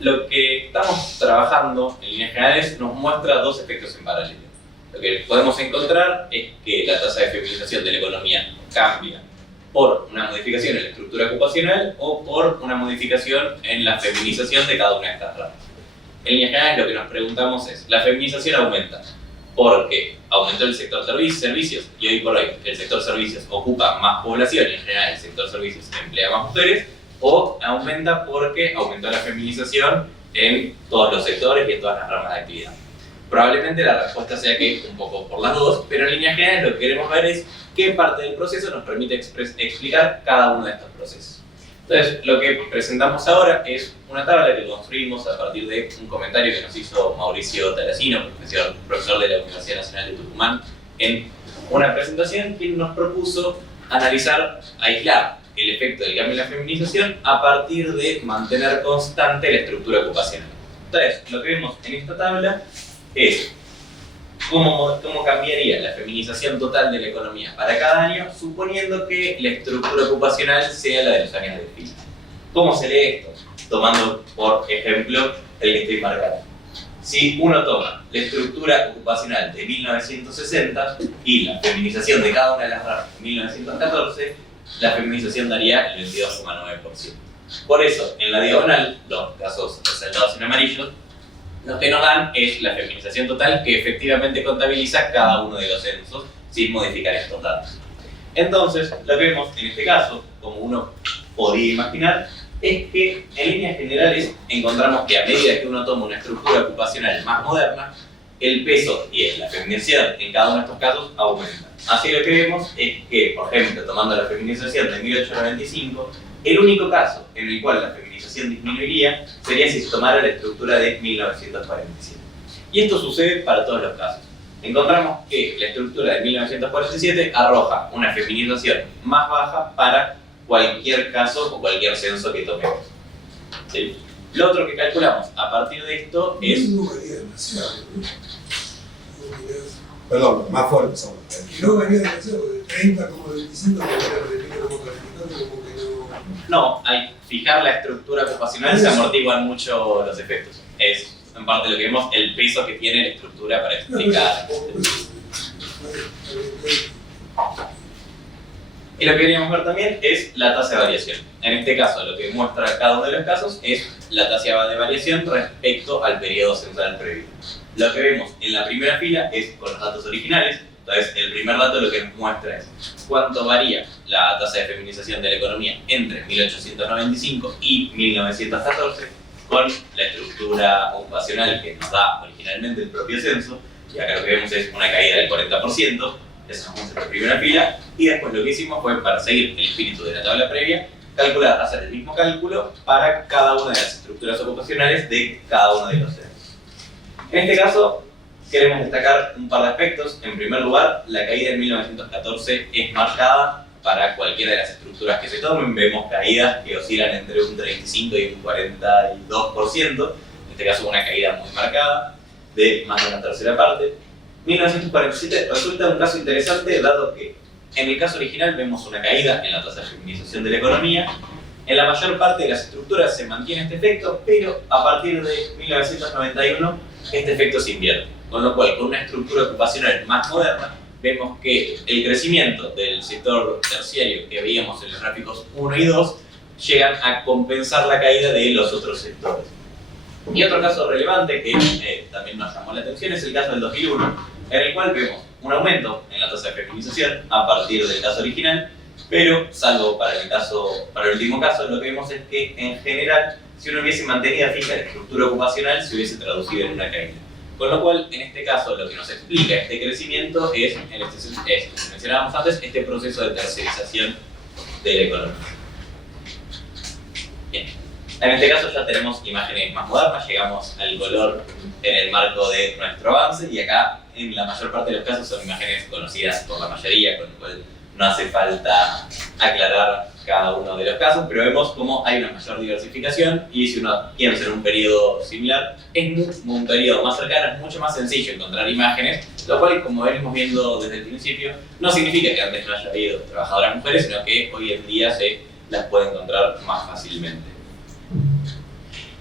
lo que estamos trabajando en líneas generales nos muestra dos efectos en paralelo. Lo que podemos encontrar es que la tasa de feminización de la economía cambia por una modificación en la estructura ocupacional o por una modificación en la feminización de cada una de estas ramas. En líneas generales lo que nos preguntamos es, ¿la feminización aumenta porque aumentó el sector servicios y hoy por hoy el sector servicios ocupa más población y en general el sector servicios emplea más mujeres, o aumenta porque aumentó la feminización en todos los sectores y en todas las ramas de actividad? Probablemente la respuesta sea que un poco por las dos, pero en líneas generales lo que queremos ver es qué parte del proceso nos permite explicar cada uno de estos procesos. Entonces, lo que presentamos ahora es una tabla que construimos a partir de un comentario que nos hizo Mauricio Taracino, profesor de la Universidad Nacional de Tucumán, en una presentación que nos propuso aislar el efecto del cambio en la feminización a partir de mantener constante la estructura ocupacional. Entonces, lo que vemos en esta tabla es cómo cambiaría la feminización total de la economía para cada año, suponiendo que la estructura ocupacional sea la de los años de fila. ¿Cómo se lee esto? Tomando, por ejemplo, el que estoy marcando. Si uno toma la estructura ocupacional de 1960 y la feminización de cada una de las ramas de 1914, la feminización daría el 22,9%. Por eso, en la diagonal, los casos resaltados en amarillo, lo que nos dan es la feminización total que efectivamente contabiliza cada uno de los censos sin modificar estos datos. Entonces, lo que vemos en este caso, como uno podía imaginar, es que en líneas generales encontramos que a medida que uno toma una estructura ocupacional más moderna, el peso y la feminización en cada uno de estos casos aumenta. Así lo que vemos es que, por ejemplo, tomando la feminización de 1895, el único caso en el cual la feminización disminuiría sería si se tomara la estructura de 1947. Y esto sucede para todos los casos. Encontramos que la estructura de 1947 arroja una feminización más baja para cualquier caso o cualquier censo que tomemos. ¿Sí? Lo otro que calculamos a partir de esto es... No varía demasiado, ¿no? Perdón, más fuerte son. No varía demasiado, de 30 como de 25, como de 30 como 44, como que no... No, al fijar la estructura ocupacional se amortiguan mucho los efectos. Es en parte lo que vemos, el peso que tiene la estructura para explicar. Y lo que queríamos ver también es la tasa de variación. En este caso, lo que muestra cada uno de los casos es la tasa de variación respecto al periodo censal previo. Lo que vemos en la primera fila es con los datos originales. Entonces, el primer dato lo que nos muestra es cuánto varía la tasa de feminización de la economía entre 1895 y 1914 con la estructura ocupacional que nos da originalmente el propio censo. Y acá lo que vemos es una caída del 40%, esa nos muestra la primera fila. Y después lo que hicimos fue, para seguir el espíritu de la tabla previa, calcular, hacer el mismo cálculo para cada una de las estructuras ocupacionales de cada uno de los censos. En este caso, queremos destacar un par de aspectos. En primer lugar, la caída en 1914 es marcada para cualquiera de las estructuras que se tomen. Vemos caídas que oscilan entre un 35 y un 42%. En este caso, una caída muy marcada de más de una tercera parte. 1947 resulta un caso interesante, dado que en el caso original vemos una caída en la tasa de feminización de la economía. En la mayor parte de las estructuras se mantiene este efecto, pero a partir de 1991 este efecto se invierte. Con lo cual, con una estructura ocupacional más moderna, vemos que el crecimiento del sector terciario que veíamos en los gráficos 1 y 2 llegan a compensar la caída de los otros sectores. Y otro caso relevante que también nos llamó la atención es el caso del 2001, en el cual vemos un aumento en la tasa de feminización a partir del caso original, pero salvo para el último caso, lo que vemos es que en general, si uno hubiese mantenido fija la estructura ocupacional, se hubiese traducido en una caída. Con lo cual, en este caso, lo que nos explica este crecimiento es, como mencionábamos antes, este proceso de tercerización de la economía. Bien. En este caso ya tenemos imágenes más modernas, llegamos al color en el marco de nuestro avance, y acá en la mayor parte de los casos son imágenes conocidas por la mayoría, con lo cual no hace falta aclarar cada uno de los casos, pero vemos cómo hay una mayor diversificación, y si uno piensa en un periodo similar, un periodo más cercano, es mucho más sencillo encontrar imágenes, lo cual, como venimos viendo desde el principio, no significa que antes no haya habido trabajadoras mujeres, sino que hoy en día se las puede encontrar más fácilmente.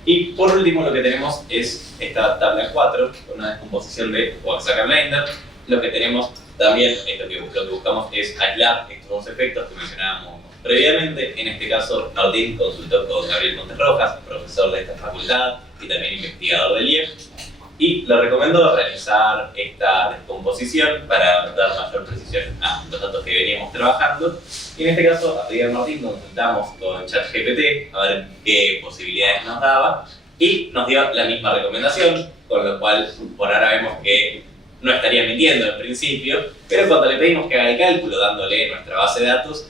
Y por último, lo que tenemos es esta tabla 4, con una descomposición de Oaxaca-Blinder. Lo que tenemos también, lo que buscamos es aislar estos dos efectos que mencionábamos previamente. En este caso, Martín consultó con Gabriel Montes Rojas, profesor de esta facultad y también investigador del IEF, y le recomendó realizar esta descomposición para dar mayor precisión a los datos que veníamos trabajando. Y en este caso, a Miguel Martín consultamos con ChatGPT a ver qué posibilidades nos daba, y nos dio la misma recomendación, con lo cual por ahora vemos que no estaría mintiendo en principio, pero cuando le pedimos que haga el cálculo dándole nuestra base de datos,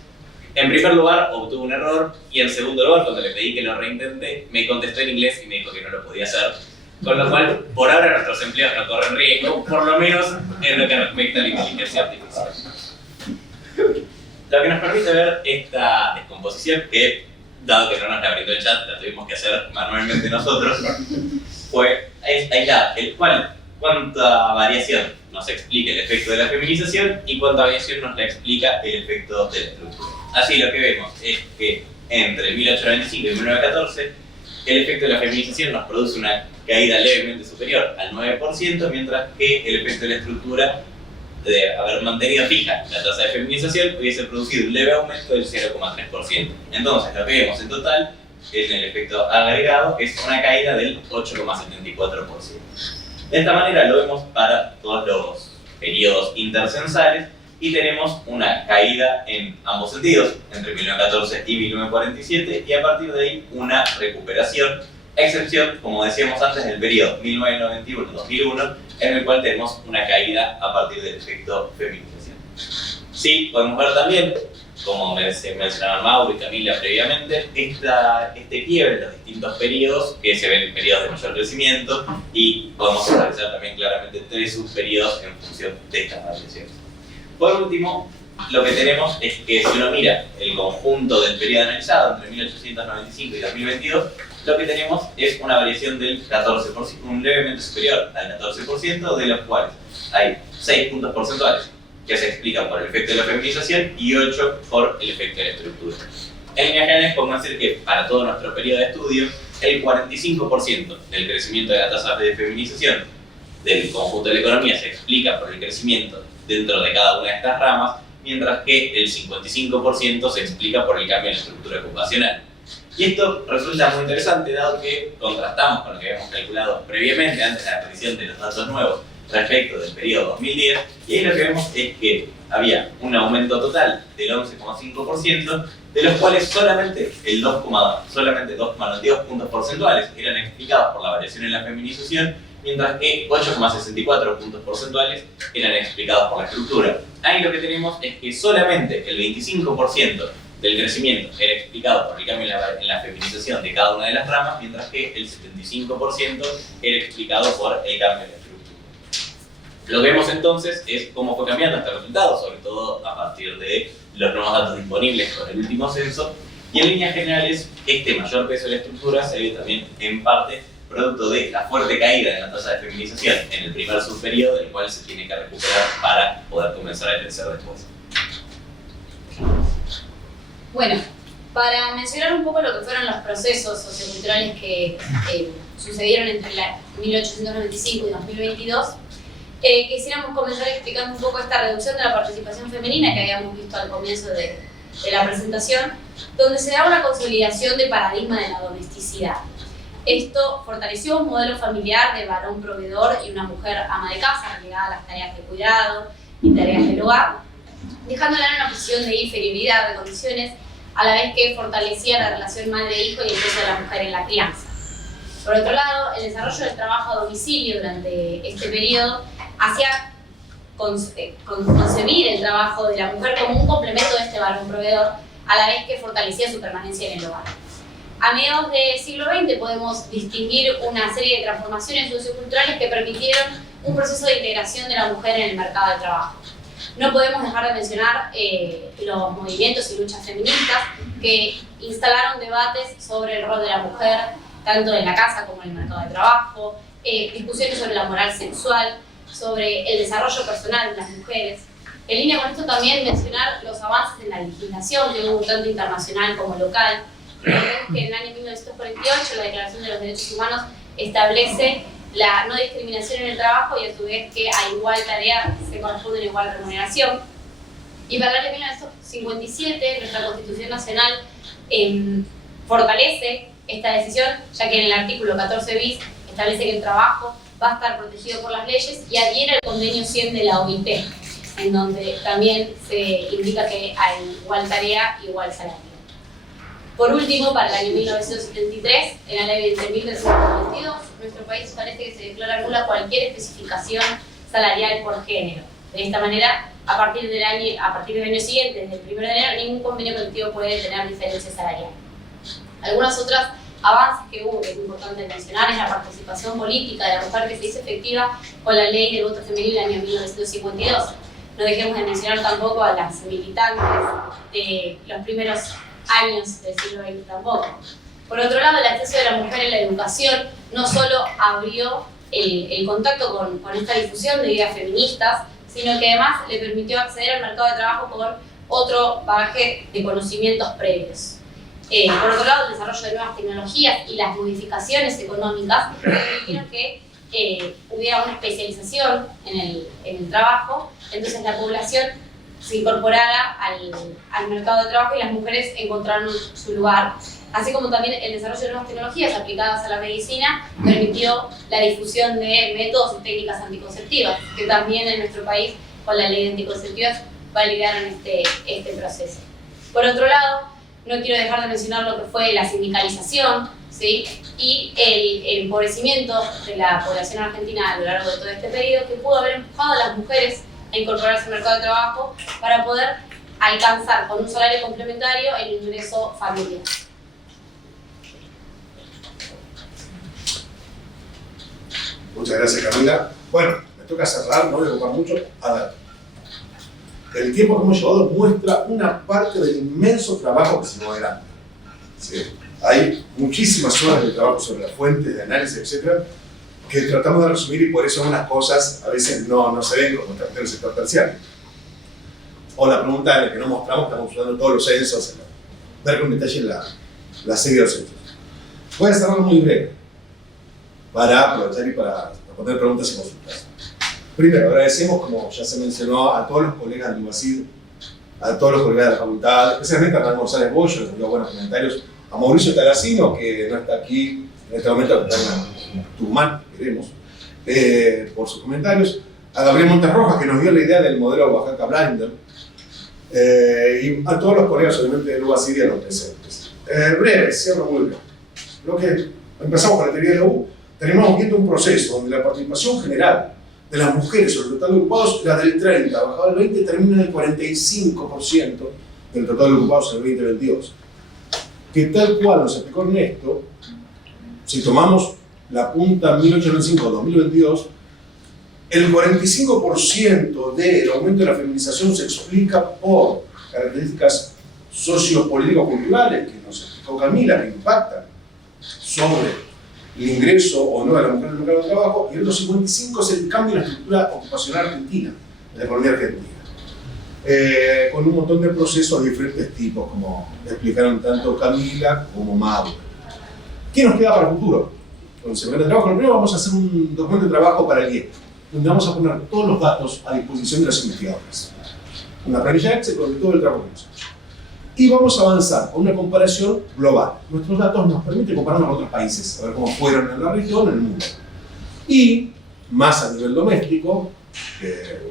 en primer lugar obtuvo un error, y en segundo lugar, cuando le pedí que lo reintenté, me contestó en inglés y me dijo que no lo podía hacer. Con lo cual, por ahora nuestros empleos no corren riesgo, por lo menos en lo que respecta a la inteligencia artificial. Lo que nos permite ver esta descomposición, que dado que no nos la brindó el chat, la tuvimos que hacer manualmente nosotros, fue aislar cuánta variación nos explica el efecto de la feminización y cuánta variación nos la explica el efecto de la estructura. Así lo que vemos es que entre 1895 y 1914 el efecto de la feminización nos produce una caída levemente superior al 9%, mientras que el efecto de la estructura, de haber mantenido fija la tasa de feminización, hubiese producido un leve aumento del 0,3%. Entonces, lo que vemos en total, en el efecto agregado, es una caída del 8,74%. De esta manera lo vemos para todos los periodos intercensales, y tenemos una caída en ambos sentidos, entre 1914 y 1947, y a partir de ahí una recuperación, a excepción, como decíamos antes, del periodo 1991-2001, en el cual tenemos una caída a partir del efecto feminización. Sí, podemos ver también, como mencionaban Mauro y Camila previamente, este quiebre en los distintos periodos, que se ven periodos de mayor crecimiento, y podemos analizar también claramente 3 subperiodos en función de estas variaciones. Por último, lo que tenemos es que si uno mira el conjunto del periodo analizado entre 1895 y 2022, lo que tenemos es una variación del 14%, un levemente superior al 14%, de los cuales hay 6 puntos porcentuales que se explican por el efecto de la feminización y 8 por el efecto de la estructura. En líneas generales podemos decir que para todo nuestro periodo de estudio, el 45% del crecimiento de la tasa de feminización del conjunto de la economía se explica por el crecimiento dentro de cada una de estas ramas, mientras que el 55% se explica por el cambio en la estructura ocupacional. Y esto resulta muy interesante dado que contrastamos con lo que habíamos calculado previamente antes de la aparición de los datos nuevos respecto del periodo 2010, y ahí lo que vemos es que había un aumento total del 11,5%, de los cuales solamente 2,92 puntos porcentuales eran explicados por la variación en la feminización, mientras que 8,64 puntos porcentuales eran explicados por la estructura. Ahí lo que tenemos es que solamente el 25% del crecimiento era explicado por el cambio en la feminización de cada una de las ramas, mientras que el 75% era explicado por el cambio en la estructura. Lo que vemos entonces es cómo fue cambiando este resultado, sobre todo a partir de los nuevos datos disponibles con el último censo, y en líneas generales este mayor peso de la estructura se ve también en parte producto de la fuerte caída de la tasa de feminización en el primer subperiodo, del cual se tiene que recuperar para poder comenzar a crecer después. Bueno, para mencionar un poco lo que fueron los procesos socioculturales que sucedieron entre 1895 y 2022, quisiéramos comenzar explicando un poco esta reducción de la participación femenina que habíamos visto al comienzo de la presentación, donde se da una consolidación del paradigma de la domesticidad. Esto fortaleció un modelo familiar de varón proveedor y una mujer ama de casa, ligada a las tareas de cuidado y tareas del hogar, dejándola en una posición de inferioridad de condiciones, a la vez que fortalecía la relación madre-hijo y el peso de la mujer en la crianza. Por otro lado, el desarrollo del trabajo a domicilio durante este periodo hacía concebir el trabajo de la mujer como un complemento de este varón proveedor, a la vez que fortalecía su permanencia en el hogar. A mediados del siglo XX podemos distinguir una serie de transformaciones socioculturales que permitieron un proceso de integración de la mujer en el mercado de trabajo. No podemos dejar de mencionar los movimientos y luchas feministas que instalaron debates sobre el rol de la mujer, tanto en la casa como en el mercado de trabajo, discusiones sobre la moral sexual, sobre el desarrollo personal de las mujeres. En línea con esto también mencionar los avances en la legislación que hubo tanto internacional como local. Recordemos que en el año 1948 la Declaración de los Derechos Humanos establece la no discriminación en el trabajo y a su vez que a igual tarea se corresponde una igual remuneración. Y para el año 1957 nuestra Constitución Nacional fortalece esta decisión, ya que en el artículo 14 bis establece que el trabajo va a estar protegido por las leyes y adhiere al convenio 100 de la OIT, en donde también se indica que hay igual tarea, igual salario. Por último, para el año 1973, en la ley 20.322, nuestro país establece que se declara nula cualquier especificación salarial por género. De esta manera, a partir del año siguiente, desde el 1 de enero, ningún convenio colectivo puede tener diferencia salarial. Algunas otras avances que hubo, que es importante mencionar, es la participación política de la mujer que se hizo efectiva con la ley del voto femenino del año 1952. No dejemos de mencionar tampoco a las militantes de los primeros años del siglo XX tampoco. Por otro lado, el acceso de la mujer en la educación no solo abrió el contacto con esta difusión de ideas feministas, sino que además le permitió acceder al mercado de trabajo con otro bagaje de conocimientos previos. Por otro lado, el desarrollo de nuevas tecnologías y las modificaciones económicas permitieron que hubiera una especialización en el trabajo, entonces la población se incorporara al mercado de trabajo y las mujeres encontraron su lugar, así como también el desarrollo de nuevas tecnologías aplicadas a la medicina permitió la difusión de métodos y técnicas anticonceptivas, que también en nuestro país con la ley de anticonceptivas validaron este proceso. Por otro lado, no quiero dejar de mencionar lo que fue la sindicalización, ¿sí? Y el empobrecimiento de la población argentina a lo largo de todo este periodo, que pudo haber empujado a las mujeres a incorporarse al mercado de trabajo para poder alcanzar con un salario complementario el ingreso familiar. Muchas gracias, Camila. Bueno, me toca cerrar, no voy a ocupar mucho. A ver, el tiempo que hemos llevado muestra una parte del inmenso trabajo que se llevó adelante. ¿Sí? Hay muchísimas horas de trabajo sobre las fuentes, de análisis, etc., que tratamos de resumir y por eso algunas cosas a veces no se ven como está en el sector terciario. O la pregunta en la que no mostramos, estamos usando todos los censos, ver con detalle la serie de los censos. Voy a cerrar muy breve para aprovechar y para responder preguntas y consultas. Primero, agradecemos, como ya se mencionó, a todos los colegas del UBASID, a todos los colegas de la facultad, especialmente a Hernán González Bollo, que nos dio buenos comentarios a Mauricio Taracino, que no está aquí en este momento, que está en Tucumán, queremos, por sus comentarios, a Gabriel Montes Rojas, que nos dio la idea del modelo Oaxaca Blinder, y a todos los colegas, obviamente, de UBA Siria, los presentes. Breve, cierro muy breve. Lo que empezamos con la teoría de la U, terminamos viendo un proceso donde la participación general de las mujeres sobre el total de ocupados era del 30, bajaba al 20, termina en el 45% del total de ocupados en el 2022. Que tal cual nos explicó Ernesto, si tomamos la punta 1895-2022, el 45% del aumento de la feminización se explica por características sociopolítico-culturales que nos explicó Camila, que impactan sobre el ingreso o no de la mujer en el mercado de trabajo, y el otro 55% es el cambio en la estructura ocupacional argentina, de la economía argentina, con un montón de procesos de diferentes tipos, como explicaron tanto Camila como Mauro. ¿Qué nos queda para el futuro? Con el mercado de trabajo, primero vamos a hacer un documento de trabajo para el IEP, donde vamos a poner todos los datos a disposición de los investigadores. Una planilla Excel con todo el trabajo que hemos hecho. Y vamos a avanzar con una comparación global. Nuestros datos nos permiten compararnos con otros países, a ver cómo fueron en la región, en el mundo. Y, más a nivel doméstico,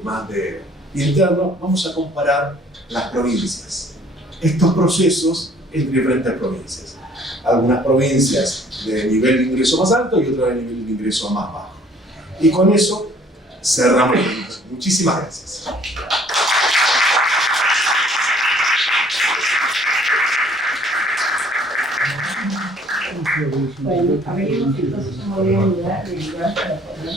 más de interno, vamos a comparar las provincias. Estos procesos entre diferentes provincias. Algunas provincias de nivel de ingreso más alto y otras de nivel de ingreso más bajo. Y con eso cerramos el video. Muchísimas gracias. Bueno, abrimos entonces un modelo de lugar para poder.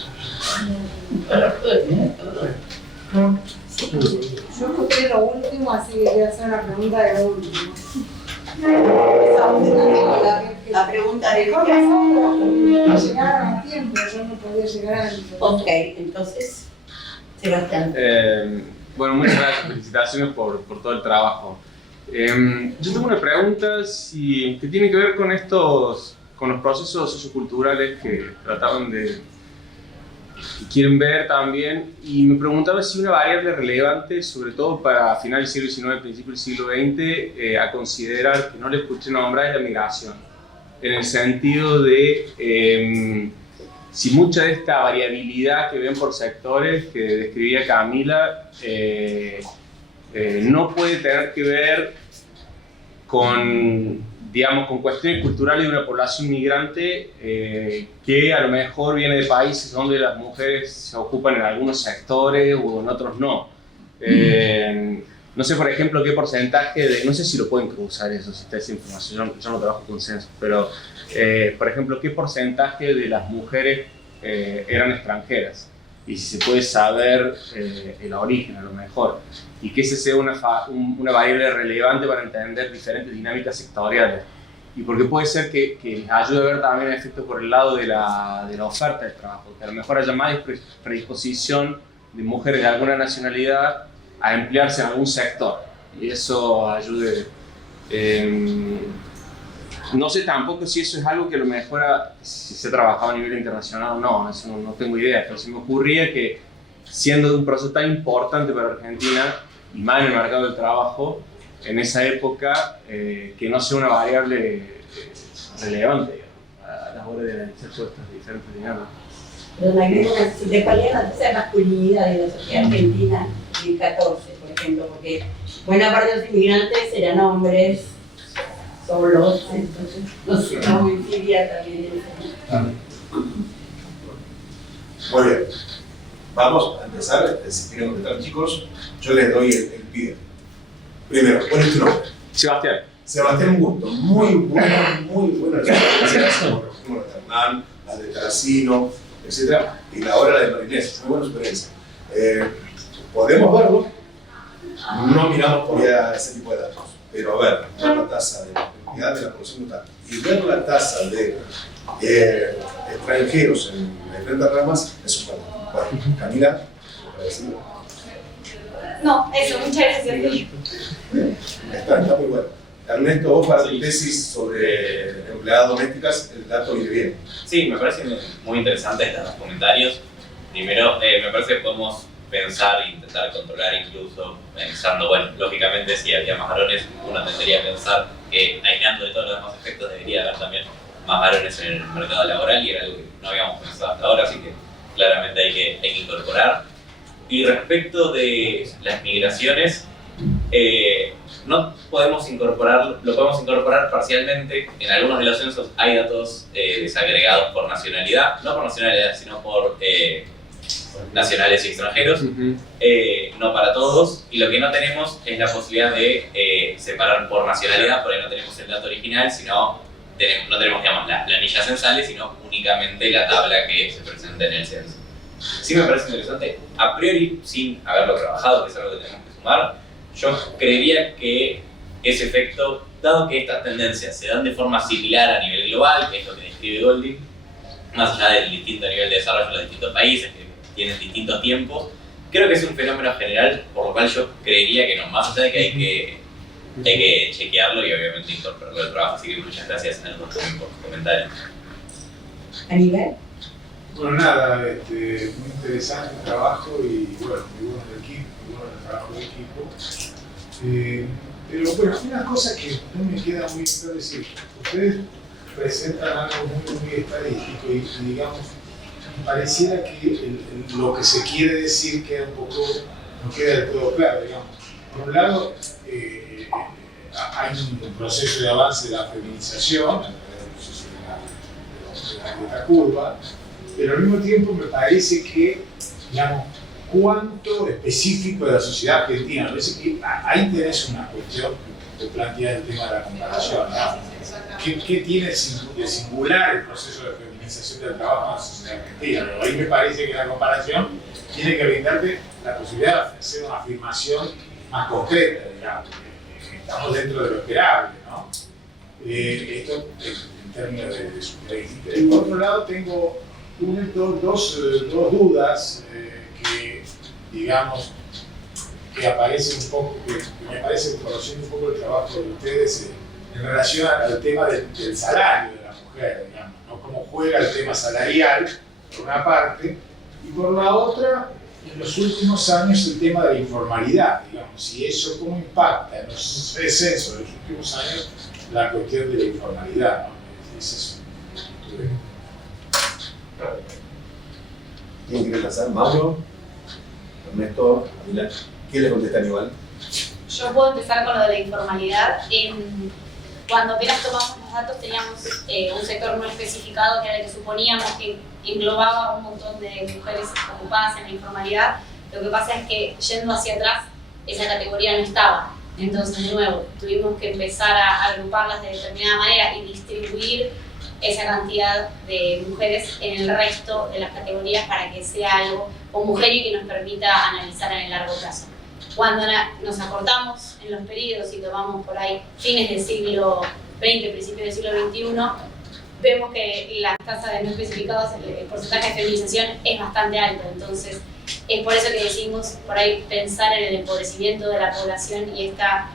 Yo escuché lo último, así que voy a hacer una pregunta de lo último. La pregunta de ¿Cómo no llegaron a tiempo? Yo no podía llegar a tiempo. Ok, entonces, Sebastián. Bueno, muchas gracias, felicitaciones por todo el trabajo. Yo tengo una pregunta que tiene que ver con los procesos socioculturales que trataban que quieren ver también, y me preguntaba si una variable relevante, sobre todo para finales del siglo XIX, principios del siglo XX, a considerar, que no le escuché nombrar, es la migración, en el sentido de si mucha de esta variabilidad que ven por sectores que describía Camila no puede tener que ver con cuestiones culturales de una población migrante que a lo mejor viene de países donde las mujeres se ocupan en algunos sectores o en otros no. No sé, por ejemplo, qué porcentaje no sé si lo pueden cruzar eso, si está esa información, yo no trabajo con censos, pero por ejemplo, qué porcentaje de las mujeres eran extranjeras, y si se puede saber el origen a lo mejor, y que ese sea una variable relevante para entender diferentes dinámicas sectoriales, y porque puede ser que les ayude a ver también efectos por el lado de la oferta del trabajo, que a lo mejor haya más predisposición de mujeres de alguna nacionalidad a emplearse en algún sector, y eso ayude. No sé tampoco si eso es algo que a lo mejor si se ha trabajado a nivel internacional o no, eso no tengo idea, pero se me ocurría que siendo un proceso tan importante para Argentina y más en el mercado del trabajo, en esa época, que no sea una variable relevante a la hora de analizar todas estas diferentes dinámicas. Pero no hay ninguna, ¿de cuál es la tasa de masculinidad de la sociedad argentina en 14, por ejemplo? Porque buena parte de los inmigrantes eran hombres solos, entonces no sé cómo incidiría también eso. Muy bien. Vamos a empezar. Si quieren contestar, chicos, yo les doy el pie. Primero, ¿cuál es tu nombre? Sebastián. Sebastián, un gusto. Muy buena experiencia. Por ejemplo, la de Hernán, la de Taracino, etc. Y la hora de Marinés. Muy buena experiencia. Podemos verlo. No miramos todavía ese tipo de datos. Pero a ver, la tasa de actividad de la población total y ver la tasa de extranjeros en las diferentes ramas es un valor. Bueno, Camila, para decirlo. No, eso, muchas gracias. Está muy bueno. Ernesto, vos para tu tesis sobre empleadas domésticas, el dato viene bien. Sí, me parecen muy interesantes los comentarios. Primero, me parece que podemos pensar e intentar controlar incluso, pensando, bueno, lógicamente si había más varones, uno tendría que pensar que aislando de todos los demás efectos debería haber también más varones en el mercado laboral y era algo que no habíamos pensado hasta ahora, así que claramente hay que incorporar. Y respecto de las migraciones, no podemos incorporar, lo podemos incorporar parcialmente. En algunos de los censos hay datos desagregados por nacionalidad, no por nacionalidad, sino por nacionales y extranjeros, no para todos, y lo que no tenemos es la posibilidad de separar por nacionalidad, porque no tenemos el dato original, sino no tenemos, digamos, las planillas censales, sino únicamente la tabla que se presenta en el censo. Sí me parece interesante, a priori, sin haberlo trabajado, que es algo que tenemos que sumar, yo creería que ese efecto, dado que estas tendencias se dan de forma similar a nivel global, que es lo que describe Golding, más allá del distinto nivel de desarrollo de los distintos países, que tienen distintos tiempos, creo que es un fenómeno general, por lo cual yo creería que no, más allá de que hay que chequearlo y obviamente incorporarlo al trabajo. Así que muchas gracias a los por comentarios. ¿Aníbal? Bueno, nada, muy interesante el trabajo y bueno, muy bueno el equipo, muy bueno el trabajo del equipo. Pero bueno, una cosa que no me queda muy claro decir, ustedes presentan algo muy estadístico y digamos, pareciera que lo que se quiere decir queda un poco, no queda del todo claro, digamos. Por un lado, hay un proceso de avance de la feminización, el proceso de la curva, pero al mismo tiempo me parece que, digamos, cuánto específico de la sociedad argentina, me parece que ahí tenés una cuestión que plantea el tema de la comparación, ¿no? ¿Qué tiene de singular el proceso de feminización del trabajo en la sociedad argentina? Pero ahí me parece que la comparación tiene que brindarte la posibilidad de hacer una afirmación más concreta, digamos. Estamos dentro de lo esperable, ¿no? Esto en términos de supervivencia. Por otro lado, tengo dos dudas que, digamos, que aparecen un poco, que me parece, conociendo un poco el trabajo de ustedes en relación al tema del salario de la mujer, digamos, ¿no? Cómo juega el tema salarial, por una parte, y por la otra, en los últimos años el tema de la informalidad, digamos, y eso cómo impacta en los censos de los últimos años la cuestión de la informalidad, ¿no? Ese es ¿Quién quiere pasar? ¿Mauro? ¿Ernesto? ¿Quién le contesta a Aníbal? Yo puedo empezar con lo de la informalidad. Cuando apenas tomamos los datos teníamos un sector no especificado que era el que suponíamos que englobaba un montón de mujeres ocupadas en la informalidad. Lo que pasa es que yendo hacia atrás esa categoría no estaba. Entonces, de nuevo, tuvimos que empezar a agruparlas de determinada manera y distribuir esa cantidad de mujeres en el resto de las categorías para que sea algo homogéneo y que nos permita analizar en el largo plazo. Cuando nos acortamos en los periodos y tomamos por ahí fines del siglo XX, principios del siglo XXI, vemos que la tasa de no especificados, el porcentaje de feminización es bastante alto. Entonces, es por eso que decimos por ahí pensar en el empobrecimiento de la población y esta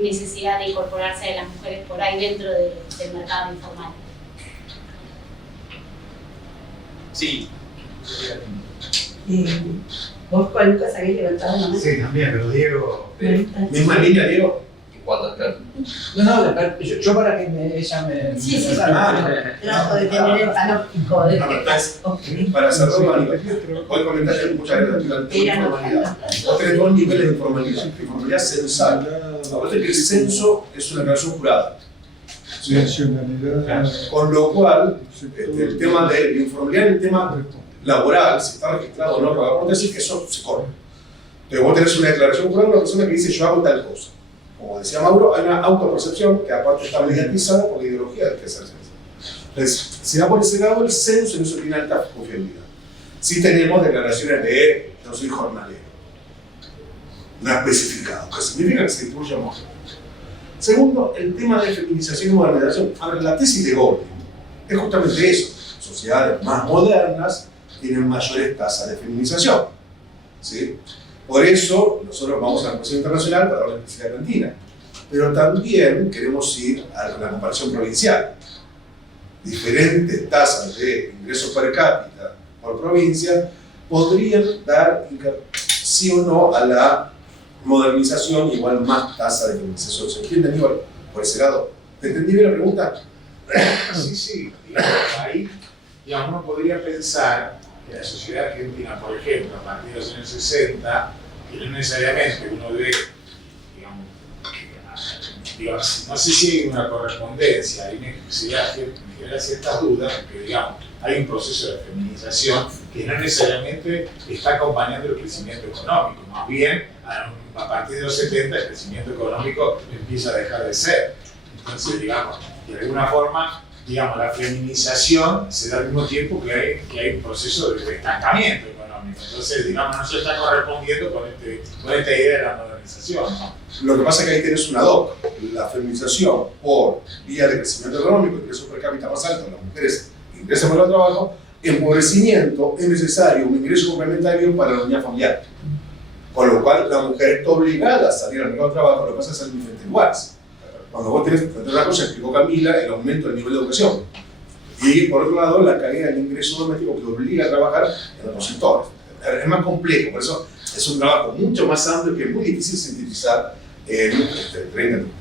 necesidad de incorporarse de las mujeres por ahí dentro del mercado informal. Sí. ¿Vos, Juan Lucas, habéis levantado la mano? Sí, también, pero Diego... ¿Misma línea, Diego? En cuanto a No, yo para que ella me... Sí, trato de tener el panóptico de Para cerrarlo, Aníbal, hoy comentaste muchas veces durante la informalidad. Vos tenés dos niveles de informalidad. La informalidad censal. Aparte que el censo es una declaración jurada. ¿Sí? Con lo cual, el tema de la informalidad, el tema laboral, si está registrado o no, vamos a decir que eso se corre. Entonces vos tenés una declaración jurada de una persona que dice yo hago tal cosa. Como decía Mauro, hay una autopercepción que aparte está mediatizada por la ideología del que es el censo. Entonces, si va por ese lado, el censo en eso tiene alta confiabilidad. Sí tenemos declaraciones de yo soy jornalero, no especificado, que significa que se distribuye mujer. Segundo, el tema de feminización y modernización. A ver, la tesis de Golding es justamente eso. Sociedades más modernas tienen mayores tasas de feminización. ¿Sí? Por eso, nosotros vamos a la comparación internacional para la especialidad argentina. Pero también queremos ir a la comparación provincial. Diferentes tasas de ingresos per cápita por provincia podrían dar sí o no a la modernización y igual más tasa de feminización. ¿Se entiende, Aníbal, por ese lado? ¿Te entendí bien la pregunta? Sí, digamos, ahí digamos, uno podría pensar que la sociedad argentina, por ejemplo, a partir de los años 60, que no necesariamente uno ve, digamos, no sé si hay una correspondencia, hay necesidad de generar ciertas dudas, porque digamos, hay un proceso de feminización que no necesariamente está acompañando el crecimiento económico, más bien a partir de los 70 el crecimiento económico empieza a dejar de ser. Entonces, digamos, de alguna forma, digamos, la feminización se da al mismo tiempo que hay un proceso de estancamiento económico. Entonces, digamos, no se está correspondiendo con esta idea de la modernización, ¿no? Lo que pasa es que ahí tenés una doc, la feminización por vía de crecimiento económico, ingreso per cápita más alto, las mujeres ingresan por el trabajo, empobrecimiento es necesario un ingreso complementario para la unidad familiar. Con lo cual la mujer está obligada a salir al mercado de trabajo, lo que pasa es en diferentes lugares. Cuando vos tenés, entre otras cosas, explicó Camila, el aumento del nivel de educación. Y por otro lado, la caída del ingreso doméstico que obliga a trabajar en otros sectores. Es más complejo, por eso es un trabajo mucho más amplio que es muy difícil sintetizar en 30 minutos.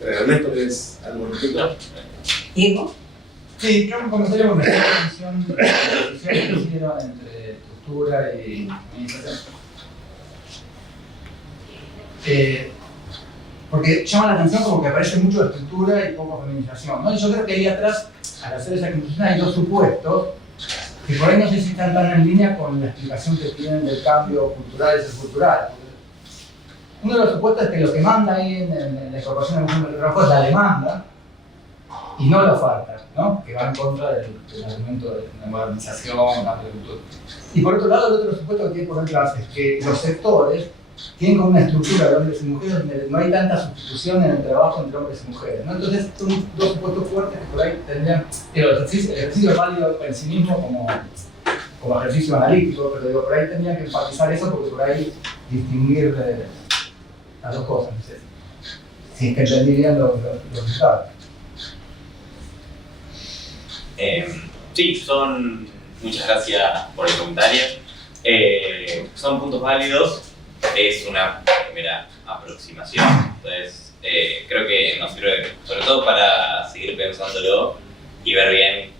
Ernesto, ¿es algo respecto? Diego. Sí, yo me comentaría con la discusión que hicieron entre estructura y administración. Porque llama la atención como que aparece mucho de estructura y poco feminización, ¿no? Y yo creo que ahí atrás, al hacer esa conclusión, hay dos supuestos que por ahí no sé si están tan en línea con la explicación que tienen del cambio cultural y sociocultural. Uno de los supuestos es que lo que manda ahí en la Incorporación de Mujeres de Trabajo es la demanda y no la oferta, ¿no? Que va en contra del argumento de la modernización, la agricultura. Y por otro lado, el otro supuesto que tiene por detrás es que los sectores tienen como una estructura de hombres y mujeres donde no hay tanta sustitución en el trabajo entre hombres y mujeres, ¿no? Entonces son dos supuestos fuertes que por ahí tendrían, el ejercicio es válido en sí mismo como ejercicio analítico, pero digo, por ahí tendrían que enfatizar eso porque por ahí distinguir las dos cosas, no sé si es que entendí bien los resultados. Sí, muchas gracias por el comentario. Son puntos válidos. Es una primera aproximación, entonces creo que nos sirve sobre todo para seguir pensándolo y ver bien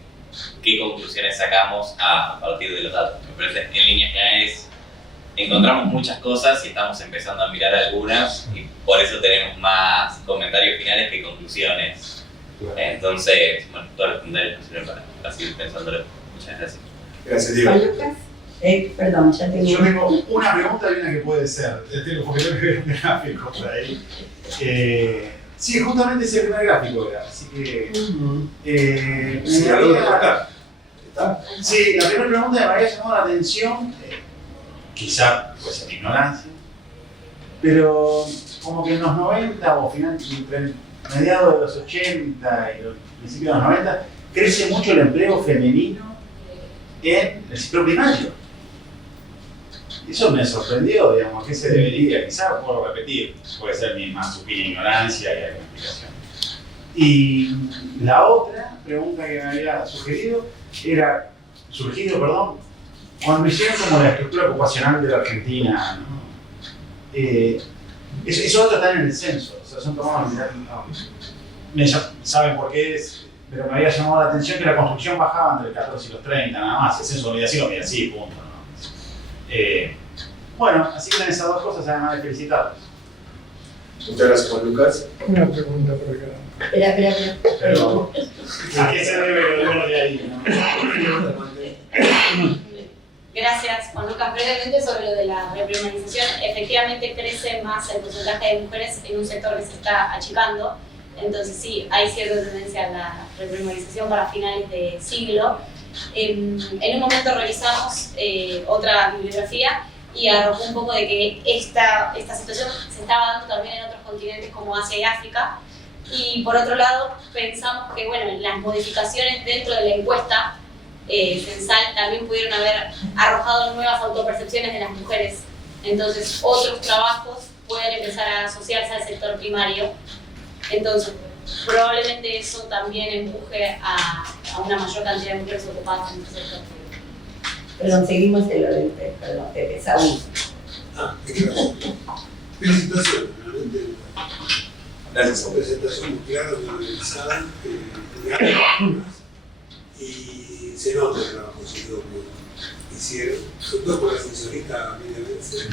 qué conclusiones sacamos a partir de los datos. Me parece, en líneas generales, encontramos muchas cosas y estamos empezando a mirar algunas y por eso tenemos más comentarios finales que conclusiones. Entonces, bueno, todos los comentarios nos sirven para seguir pensándolo. Muchas gracias. Gracias, Diego. Lucas. Perdón, ya tenía. Yo tengo una pregunta y una que puede ser, porque tengo que ver un gráfico por ahí. Sí, justamente ese primer gráfico era, así que... Sí, algo de cortar. ¿Está? Sí, la primera pregunta me había llamado la atención, quizá puede ser ignorancia, pero como que en los 90 o entre mediados de los 80 y los principios de los 90 crece mucho el empleo femenino en el ciclo primario. Eso me sorprendió, digamos, ¿qué se debería? Quizás puedo repetir, puede ser mi más supina ignorancia y alguna explicación. Y la otra pregunta que me había surgido, cuando hicieron como la estructura ocupacional de la Argentina, ¿no? Esos datos están en el censo, o sea, son tomados saben por qué es, pero me había llamado la atención que la construcción bajaba entre el 14 y los 30, nada más, el censo lo mide así, punto, ¿no? Bueno, así que en esas dos cosas además de felicitarlos. Muchas gracias, Juan Lucas. Una pregunta por acá. Espera. Pero, ¿a qué se debe lo de ahí, no? Gracias, Juan Lucas. Brevemente sobre lo de la reprimarización, efectivamente crece más el porcentaje de mujeres en un sector que se está achicando. Entonces sí, hay cierta tendencia a la reprimarización para finales de siglo. En un momento revisamos otra bibliografía y arrojó un poco de que esta situación se estaba dando también en otros continentes como Asia y África. Y por otro lado, pensamos que bueno, las modificaciones dentro de la encuesta censal también pudieron haber arrojado nuevas autopercepciones de las mujeres. Entonces, otros trabajos pueden empezar a asociarse al sector primario. Entonces, probablemente eso también empuje a una mayor cantidad de mujeres ocupadas en el sector. Perdón, seguimos en lo del Pepe, Saúl. Gracias. Felicitaciones, realmente. Gracias a Una vos. presentación muy clara, muy organizada, y se nota el trabajo que hicieron, sobre todo por la sensorista Amelia Benz.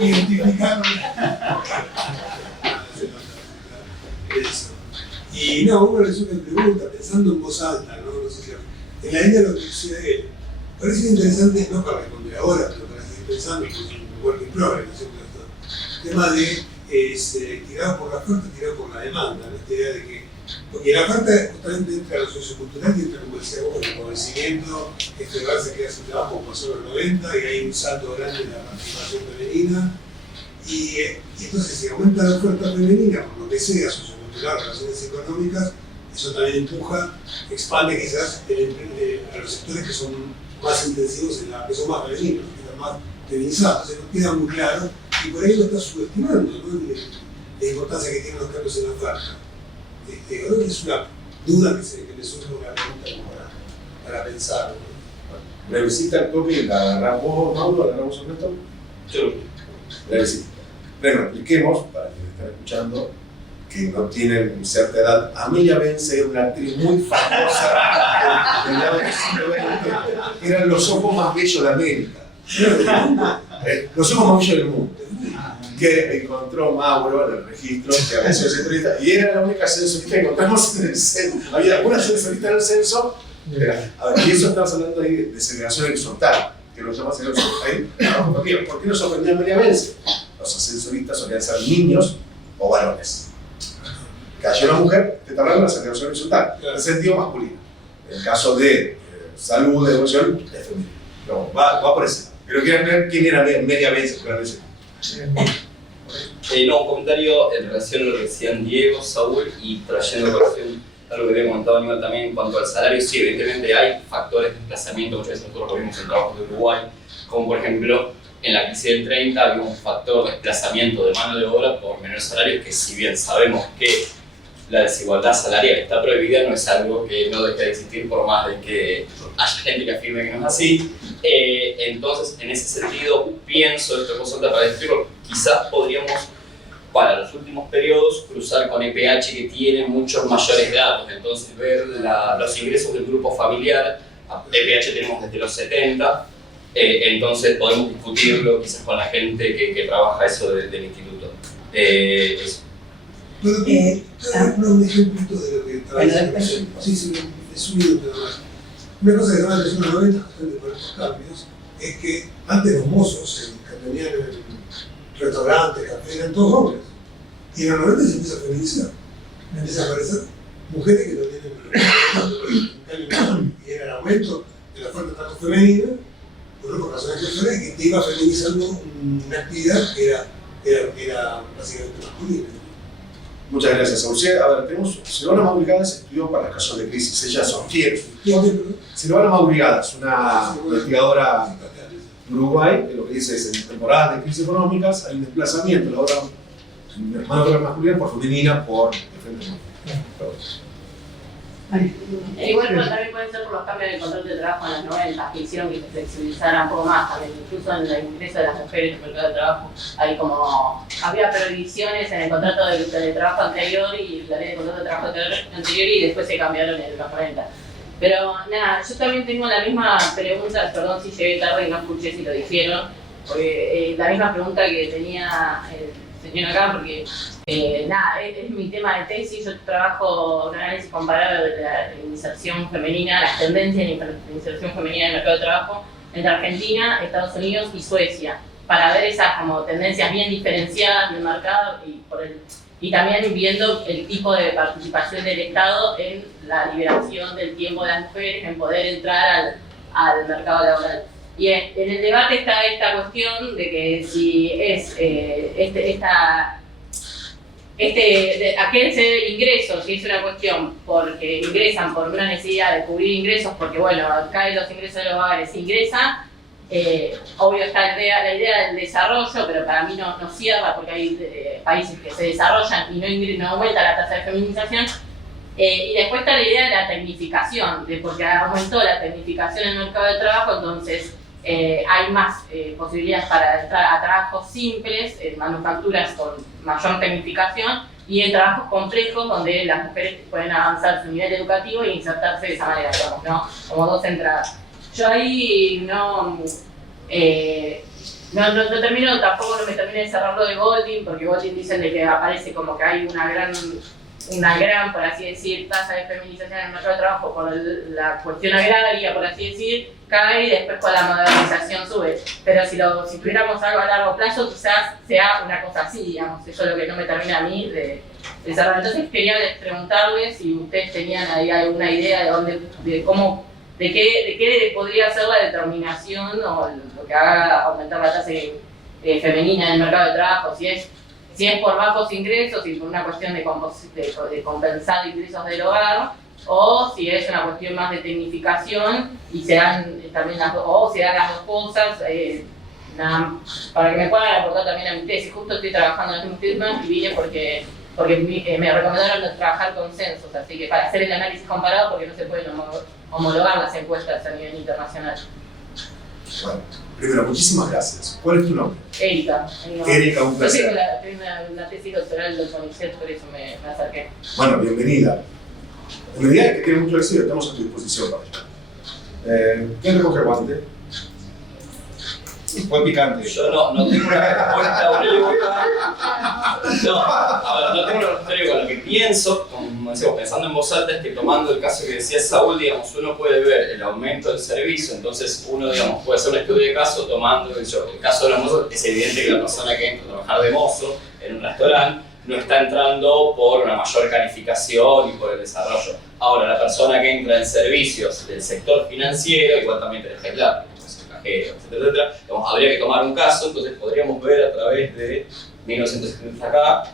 Identificaron. Se nota eso. Y no, uno les me pregunta, pensando en voz alta, no sé si en la línea de lo que decía él, parece interesante, no para responder ahora, pero para seguir pensando, porque es un work in progress, ¿no es cierto? El tema de tirado por la oferta, tirado por la demanda, ¿no? Esta idea de que, porque la oferta justamente entra a lo sociocultural y entra, como decía vos, el convencimiento, este lugar se queda sin trabajo como pasó en los 90 y hay un salto grande en la participación femenina. Y entonces, si aumenta la oferta femenina, por lo que sea, sociocultural, relaciones económicas, eso también empuja, expande quizás a los sectores que son más intensivos, que son más femeninos, que están más feminizados. Se nos queda muy claro y por ahí lo está subestimando, ¿no? La importancia que tienen los cambios en la oferta. Creo que es una duda que me surge una pregunta para pensar, ¿no? Brevisita el toque, la agarramos vos, Mauro, la agarramos en esto. Brevisita. Primero, expliquemos, para quienes están escuchando, que no tienen cierta edad. Amelia Benz era una actriz muy famosa del siglo XX. Eran los ojos más bellos de América. Los ojos más bellos del mundo. Que encontró Mauro en el registro, que había sido sensorista, y era la única sensorista que encontramos en el censo. Había alguna sensorista en el censo. A ver, y eso estamos hablando ahí de segregación horizontal, que lo llama segregación ahí. ¿Por qué nos sorprendió Amelia Benz? Los ascensoristas solían ser niños o varones. Cayó una mujer, te está hablando de la segregación horizontal, en el sentido masculino. En el caso de salud, de educación, es femenino. No, va por ese lado. Pero quieren ver quién era Amelia Benz, claramente. No, un comentario en relación a lo que decían Diego, Saúl, y trayendo relación a lo que había comentado Aníbal también en cuanto al salario. Sí, evidentemente hay factores de desplazamiento, muchas veces nosotros lo vimos en trabajos de Uruguay, como por ejemplo en la crisis del 30 había un factor de desplazamiento de mano de obra por menores salarios que, si bien sabemos que la desigualdad salarial está prohibida, no es algo que no deje de existir por más de que haya gente que afirme que no es así. Entonces, en ese sentido, pienso, esto es cosa para decirlo, quizás podríamos, para los últimos periodos, cruzar con EPH, que tiene muchos mayores datos, entonces ver los ingresos del grupo familiar. EPH tenemos desde los 70, entonces podemos discutirlo quizás con la gente que trabaja eso del instituto. Eso. ¿Puedo dar un ejemplito de lo que estaba diciendo? Sí, es un minuto nada más. Una cosa que se llama en los 90, justamente por estos cambios, es que antes los mozos que tenían en restaurantes, cafés, eran todos hombres. Y en los 90 se empieza a feminizar. Empiezan a aparecer mujeres que no tienen cambio, y era el aumento de la oferta de trabajo femenina, por razones sexuales, que te iba feminizando una actividad que era básicamente masculina. Muchas gracias, Saúl. A ver, tenemos Silvana Maurigadas, estudió para las casos de crisis. Ella sostiene. Silvana Maurigadas, una investigadora de Uruguay, que lo que dice es en temporadas de crisis económicas hay un desplazamiento de la mano de obra masculina por femenina por diferentes motivos. Igual pero también puede ser por los cambios de control de trabajo en los 90 que hicieron que se flexibilizara un poco más también, incluso en el ingreso de las mujeres en el mercado de trabajo. Había prohibiciones en el contrato de trabajo anterior y la ley de contrato de trabajo anterior y después se cambiaron en los 90. Pero nada, yo también tengo la misma pregunta, perdón si llegué tarde y no escuché si lo dijeron, porque la misma pregunta que tenía el señor acá, porque nada, es mi tema de tesis. Yo trabajo un análisis comparado de la inserción femenina, las tendencias en la inserción femenina en el mercado de trabajo entre Argentina, Estados Unidos y Suecia, para ver esas como tendencias bien diferenciadas del mercado y también viendo el tipo de participación del Estado en la liberación del tiempo de las mujeres, en poder entrar al mercado laboral. Y en el debate está esta cuestión de que si es ¿a qué se debe el ingreso? Si es una cuestión porque ingresan por una necesidad de cubrir ingresos, porque bueno, caen los ingresos de los hogares, ingresan, obvio está la idea del desarrollo, pero para mí no cierra porque hay países que se desarrollan y no aumenta la tasa de feminización. Y después está la idea de la tecnificación, porque aumentó la tecnificación en el mercado de trabajo, entonces hay más posibilidades para entrar a trabajos simples, en manufacturas con mayor tecnificación, y en trabajos complejos donde las mujeres pueden avanzar su nivel educativo e insertarse de esa manera, digamos, ¿no? Como dos entradas. Yo ahí no termino, tampoco no me terminé de cerrar lo de Golding, porque Golding dicen de que aparece como que hay una gran, por así decir, tasa de feminización en el mercado de trabajo por la cuestión agraria, por así decir, cae y después con la modernización sube. Pero si tuviéramos algo a largo plazo, quizás sea una cosa así, digamos. Eso es lo que no me termina a mí de cerrar. Entonces quería preguntarles si ustedes tenían ahí alguna idea de qué podría ser la determinación o lo que haga aumentar la tasa femenina en el mercado de trabajo, si es por bajos ingresos y por una cuestión de compensar ingresos del hogar, o si es una cuestión más de tecnificación y se dan también las dos cosas, para que me puedan aportar también a mi tesis. Justo estoy trabajando en un tema y vine porque me recomendaron trabajar con censos, así que para hacer el análisis comparado, porque no se pueden homologar las encuestas a nivel internacional. Bueno, primero, muchísimas gracias. ¿Cuál es tu nombre? Erika. Erika, un placer. Yo tengo una tesis doctoral del CONICET, por eso me acerqué. Bueno, bienvenida. Bienvenida, que tiene mucho éxito, estamos a tu disposición para allá. ¿Quién recoge el guante? Fue picante. Yo no tengo una respuesta unívoca. No tengo una respuesta unívoca. Lo que pienso, como decíamos, pensando en voz alta, es que tomando el caso que decía Saúl, digamos, uno puede ver el aumento del servicio, entonces uno, digamos, puede hacer un estudio de caso tomando el caso de los mozos. Es evidente que la persona que entra a trabajar de mozo en un restaurante no está entrando por una mayor calificación y por el desarrollo. Ahora, la persona que entra en servicios del sector financiero, igual también tenés que hablar, etcétera, habría que tomar un caso, entonces podríamos ver a través de 1970 acá,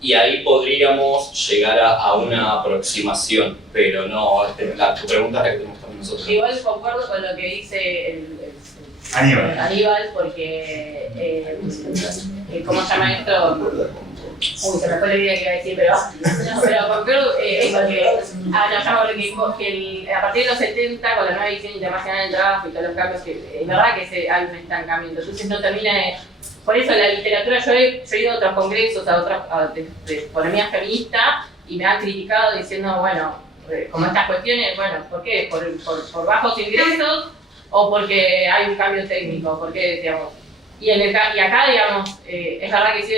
y ahí podríamos llegar a una aproximación, pero no, tu pregunta es la que tenemos también nosotros. Igual concuerdo con lo que dice Aníbal, porque, ¿cómo se llama esto? Se me fue la idea que iba a decir, pero concuerdo porque a partir de los 70, con la nueva edición internacional del trabajo y todos los cambios, es verdad que hay un estancamiento, entonces no termina de... Por eso la literatura, yo he ido a otros congresos, de economía feminista, y me han criticado diciendo, bueno, como estas cuestiones, bueno, ¿por qué? ¿Por bajos ingresos o porque hay un cambio técnico? ¿Por qué, digamos? Y acá, digamos, es verdad que sí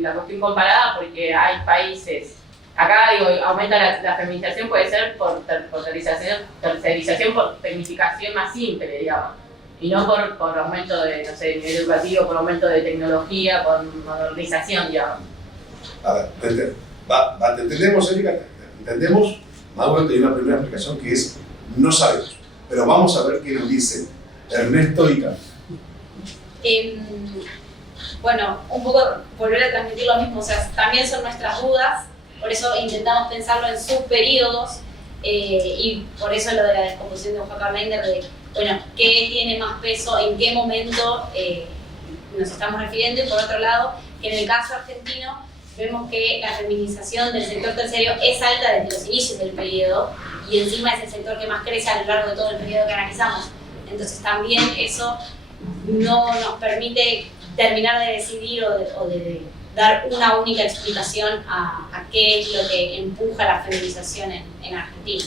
la cuestión comparada, porque hay países, acá digo, aumenta la feminización, puede ser por tercerización, por tecnificación más simple, digamos, y no por aumento de, no sé, nivel educativo, por aumento de tecnología, por modernización, digamos. A ver, te entendemos, Erika, te entendemos. Mauro tiene una primera explicación que es, no sabemos, pero vamos a ver qué nos dice Ernesto y Carlos. Bueno, un poco volver a transmitir lo mismo, o sea, también son nuestras dudas, por eso intentamos pensarlo en subperíodos, y por eso lo de la descomposición de Oaxaca Bender, de, bueno, qué tiene más peso, en qué momento nos estamos refiriendo, y por otro lado, que en el caso argentino vemos que la feminización del sector terciario es alta desde los inicios del periodo, y encima es el sector que más crece a lo largo de todo el periodo que analizamos. Entonces también eso no nos permite terminar de decidir o de dar una única explicación a qué es lo que empuja la feminización en Argentina.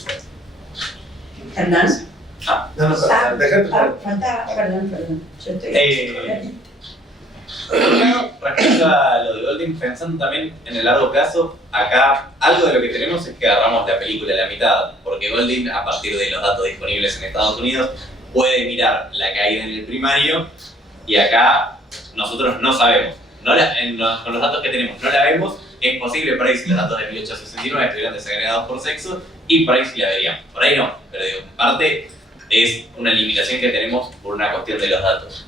Hernán. Faltaba, perdón. Yo estoy... Respecto a lo de Golding, pensando también en el largo plazo, acá algo de lo que tenemos es que agarramos la película a la mitad, porque Golding, a partir de los datos disponibles en Estados Unidos, puede mirar la caída en el primario, y acá nosotros no sabemos. Con los datos que tenemos no la vemos. Es posible por ahí si los datos de 1869 estuvieran desagregados por sexo, y por ahí sí la veríamos. Por ahí no, pero digo, en parte es una limitación que tenemos por una cuestión de los datos.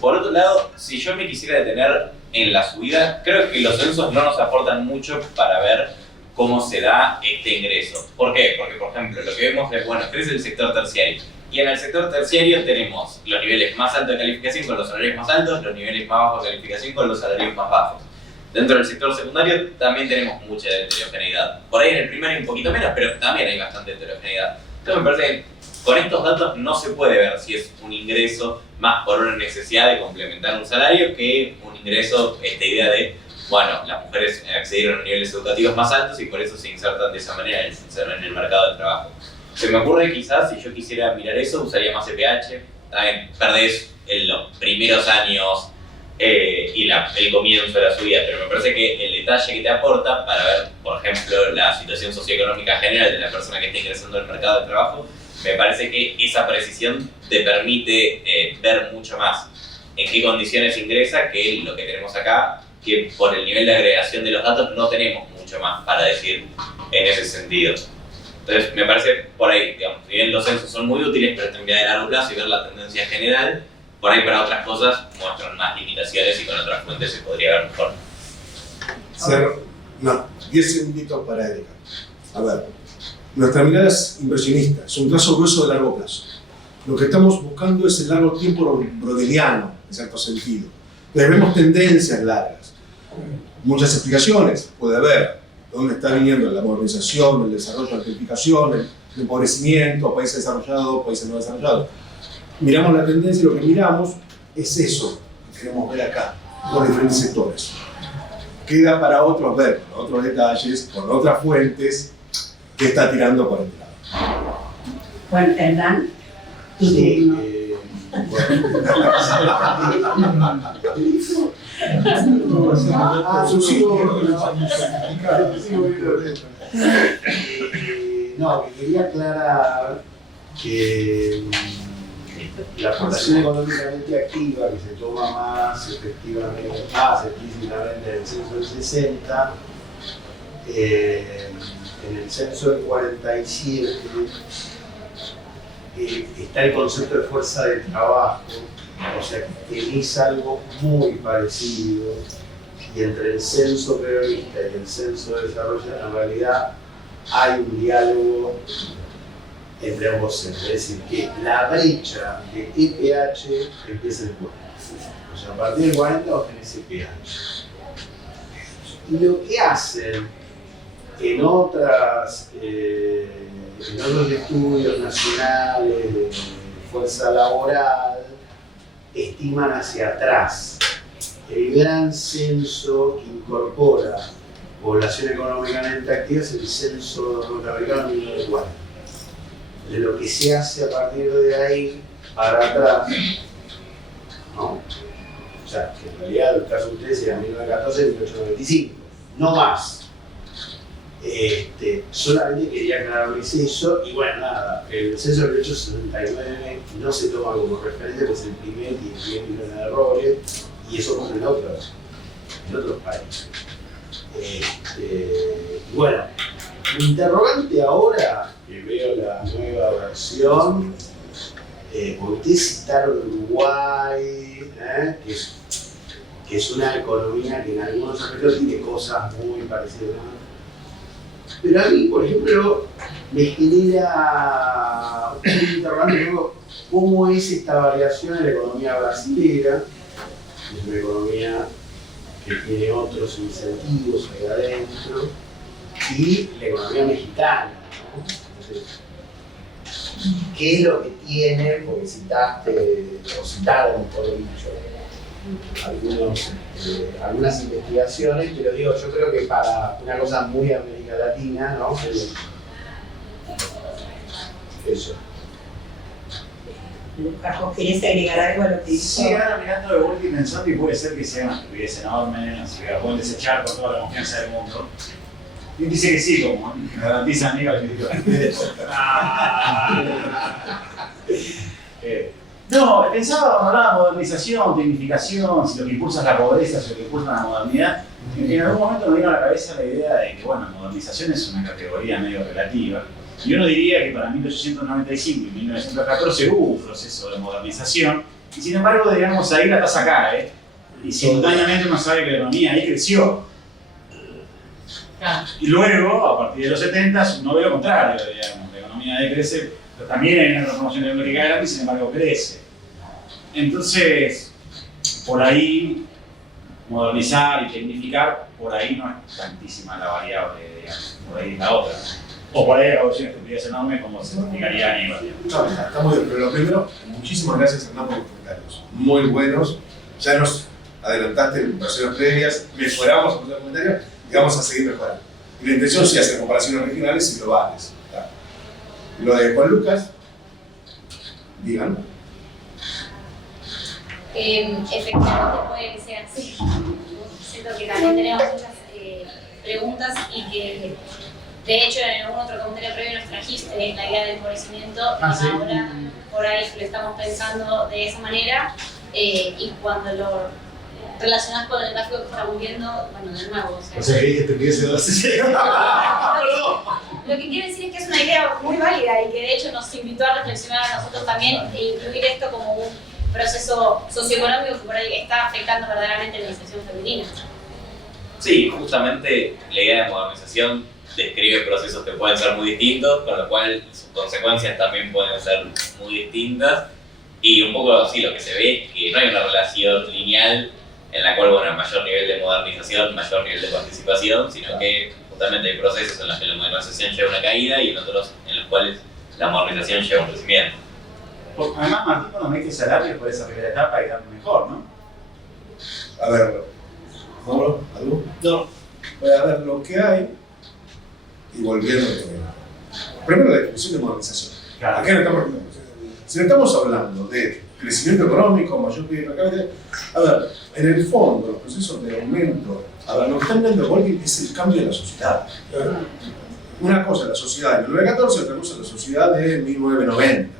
Por otro lado, si yo me quisiera detener en la subida, creo que los censos no nos aportan mucho para ver cómo se da este ingreso. ¿Por qué? Porque, por ejemplo, lo que vemos es, bueno, crece el sector terciario. Y en el sector terciario tenemos los niveles más altos de calificación con los salarios más altos, los niveles más bajos de calificación con los salarios más bajos. Dentro del sector secundario también tenemos mucha heterogeneidad. Por ahí en el primario un poquito menos, pero también hay bastante heterogeneidad. Entonces me parece que con estos datos no se puede ver si es un ingreso más por una necesidad de complementar un salario que un ingreso, esta idea de, bueno, las mujeres accedieron a niveles educativos más altos y por eso se insertan de esa manera en el mercado de trabajo. Se me ocurre quizás, si yo quisiera mirar eso, usaría más EPH, también perdés en los primeros años y el comienzo de la subida, pero me parece que el detalle que te aporta para ver, por ejemplo, la situación socioeconómica general de la persona que está ingresando al mercado de trabajo, me parece que esa precisión te permite ver mucho más en qué condiciones ingresa que lo que tenemos acá, que por el nivel de agregación de los datos no tenemos mucho más para decir en ese sentido. Entonces, me parece por ahí, digamos, si bien los censos son muy útiles, pero también a largo plazo y ver la tendencia general, por ahí para otras cosas muestran más limitaciones y con otras fuentes se podría ver mejor. No, 10 segunditos para Erika. A ver, nuestra mirada es inversionista, es un trazo grueso de largo plazo. Lo que estamos buscando es el largo tiempo brodeliano, en cierto sentido. Entonces vemos tendencias largas. Muchas explicaciones puede haber. ¿Dónde está viniendo la modernización, el desarrollo, la tecnificación, el empobrecimiento, países desarrollados, países no desarrollados? Miramos la tendencia y lo que miramos es eso que queremos ver acá, por diferentes sectores. Queda para otros ver, con otros detalles, con otras fuentes, que está tirando por este lado. Bueno, Hernán, tu turno. No, que quería aclarar que la población económicamente activa, que se toma más efectivamente, más explícitamente en el censo del 60, en el censo del 47 está el concepto de fuerza de trabajo, o sea que tenés algo muy parecido, y entre el censo peronista y el censo de desarrollo en realidad hay un diálogo entre ambos centros, es decir, que la brecha de EPH empieza en el 40. O sea, a partir del 40 vos tenés EPH. Y lo que hacen en otros estudios nacionales de fuerza laboral, estiman hacia atrás. El gran censo que incorpora población económicamente activa es el censo norteamericano de 1940. De lo que se hace a partir de ahí para atrás, ¿no? O sea, que en realidad el caso de ustedes era 1914 y 1895, no más. Solamente quería aclararles eso, y bueno, nada, el censo de 1869 no se toma como referencia, pues el primer tiene 10 millones de errores, y eso pasa en otros países. Bueno, mi interrogante ahora, que veo la nueva versión, porque ustedes citaron Uruguay, que es una economía que en algunos aspectos tiene cosas muy parecidas. Pero a mí, por ejemplo, me genera un interrogante, ¿cómo es esta variación en la economía brasilera? Es una economía que tiene otros incentivos ahí adentro, y la economía mexicana, ¿no? Entonces, ¿qué es lo que tiene? Porque citaron, por dicho, algunas investigaciones, pero digo, yo creo que para una cosa muy América Latina, ¿no? Eso. Lucas, ¿vos querés agregar algo a lo que dijo? Sí, ahora mirando de vuelta y pensando, y puede ser que sea una estupidez enorme, así que la pueden desechar con toda la confianza del mundo. Y dice que sí, como me garantiza amiga que digo. No, pensaba cuando hablaba de modernización, tecnificación, si lo que impulsa es la pobreza, si lo que impulsa la modernidad. En algún momento me vino a la cabeza la idea de que, bueno, modernización es una categoría medio relativa. Y uno diría que para 1895 y 1914 hubo un proceso de modernización, y sin embargo, digamos, ahí la tasa cae, y simultáneamente uno sabe que la economía ahí creció. Y luego, a partir de los 70, uno ve lo contrario, digamos, la economía ahí crece, pero también hay una transformación tecnológica grande y sin embargo crece. Entonces, por ahí, modernizar y tecnificar, por ahí no es tantísima la variable, digamos, por ahí es la otra. O por ahí hago una estupidez enorme como se explicaría Aníbal. No, está muy bien, pero lo primero, muchísimas gracias Hernán por los comentarios. Muy buenos. Ya nos adelantaste en versiones previas, mejoramos con los comentarios y vamos a seguir mejorando. Y la intención sí es hacer comparaciones regionales y globales. ¿Tá? Lo de Juan Lucas, díganlo. Efectivamente puede que sea así. Siento que también tenemos muchas preguntas y que de hecho en algún otro comentario previo nos trajiste la idea del empobrecimiento y ahora por ahí lo estamos pensando de esa manera y cuando lo relacionás con el gráfico que estamos viendo, bueno, de nuevo, O sea, que te piense dos. Lo que quiero decir es que es una idea muy válida y que de hecho nos invitó a reflexionar a nosotros también e incluir esto como un proceso socioeconómico que por ahí está afectando verdaderamente la inserción femenina. Sí, justamente la idea de modernización describe procesos que pueden ser muy distintos, con lo cual sus consecuencias también pueden ser muy distintas. Y un poco así lo que se ve es que no hay una relación lineal en la cual, bueno, mayor nivel de modernización, mayor nivel de participación, sino que justamente hay procesos en los que la modernización lleva una caída y en otros en los cuales la modernización lleva un crecimiento. Además, Martín cuando mete salarios por esa primera etapa y darle mejor, ¿no? A ver, ¿Mauro? ¿Algo? No. A ver, lo que hay, y volviendo primero la definición de modernización. Claro. ¿A qué no estamos refiriendo? Si no estamos hablando de crecimiento económico, mayor PIB per cápita, a ver, en el fondo, los procesos de aumento, a ver, lo que está mirando Golding es el cambio de la sociedad. Una cosa es la sociedad de 1914, otra cosa es la sociedad de 1990.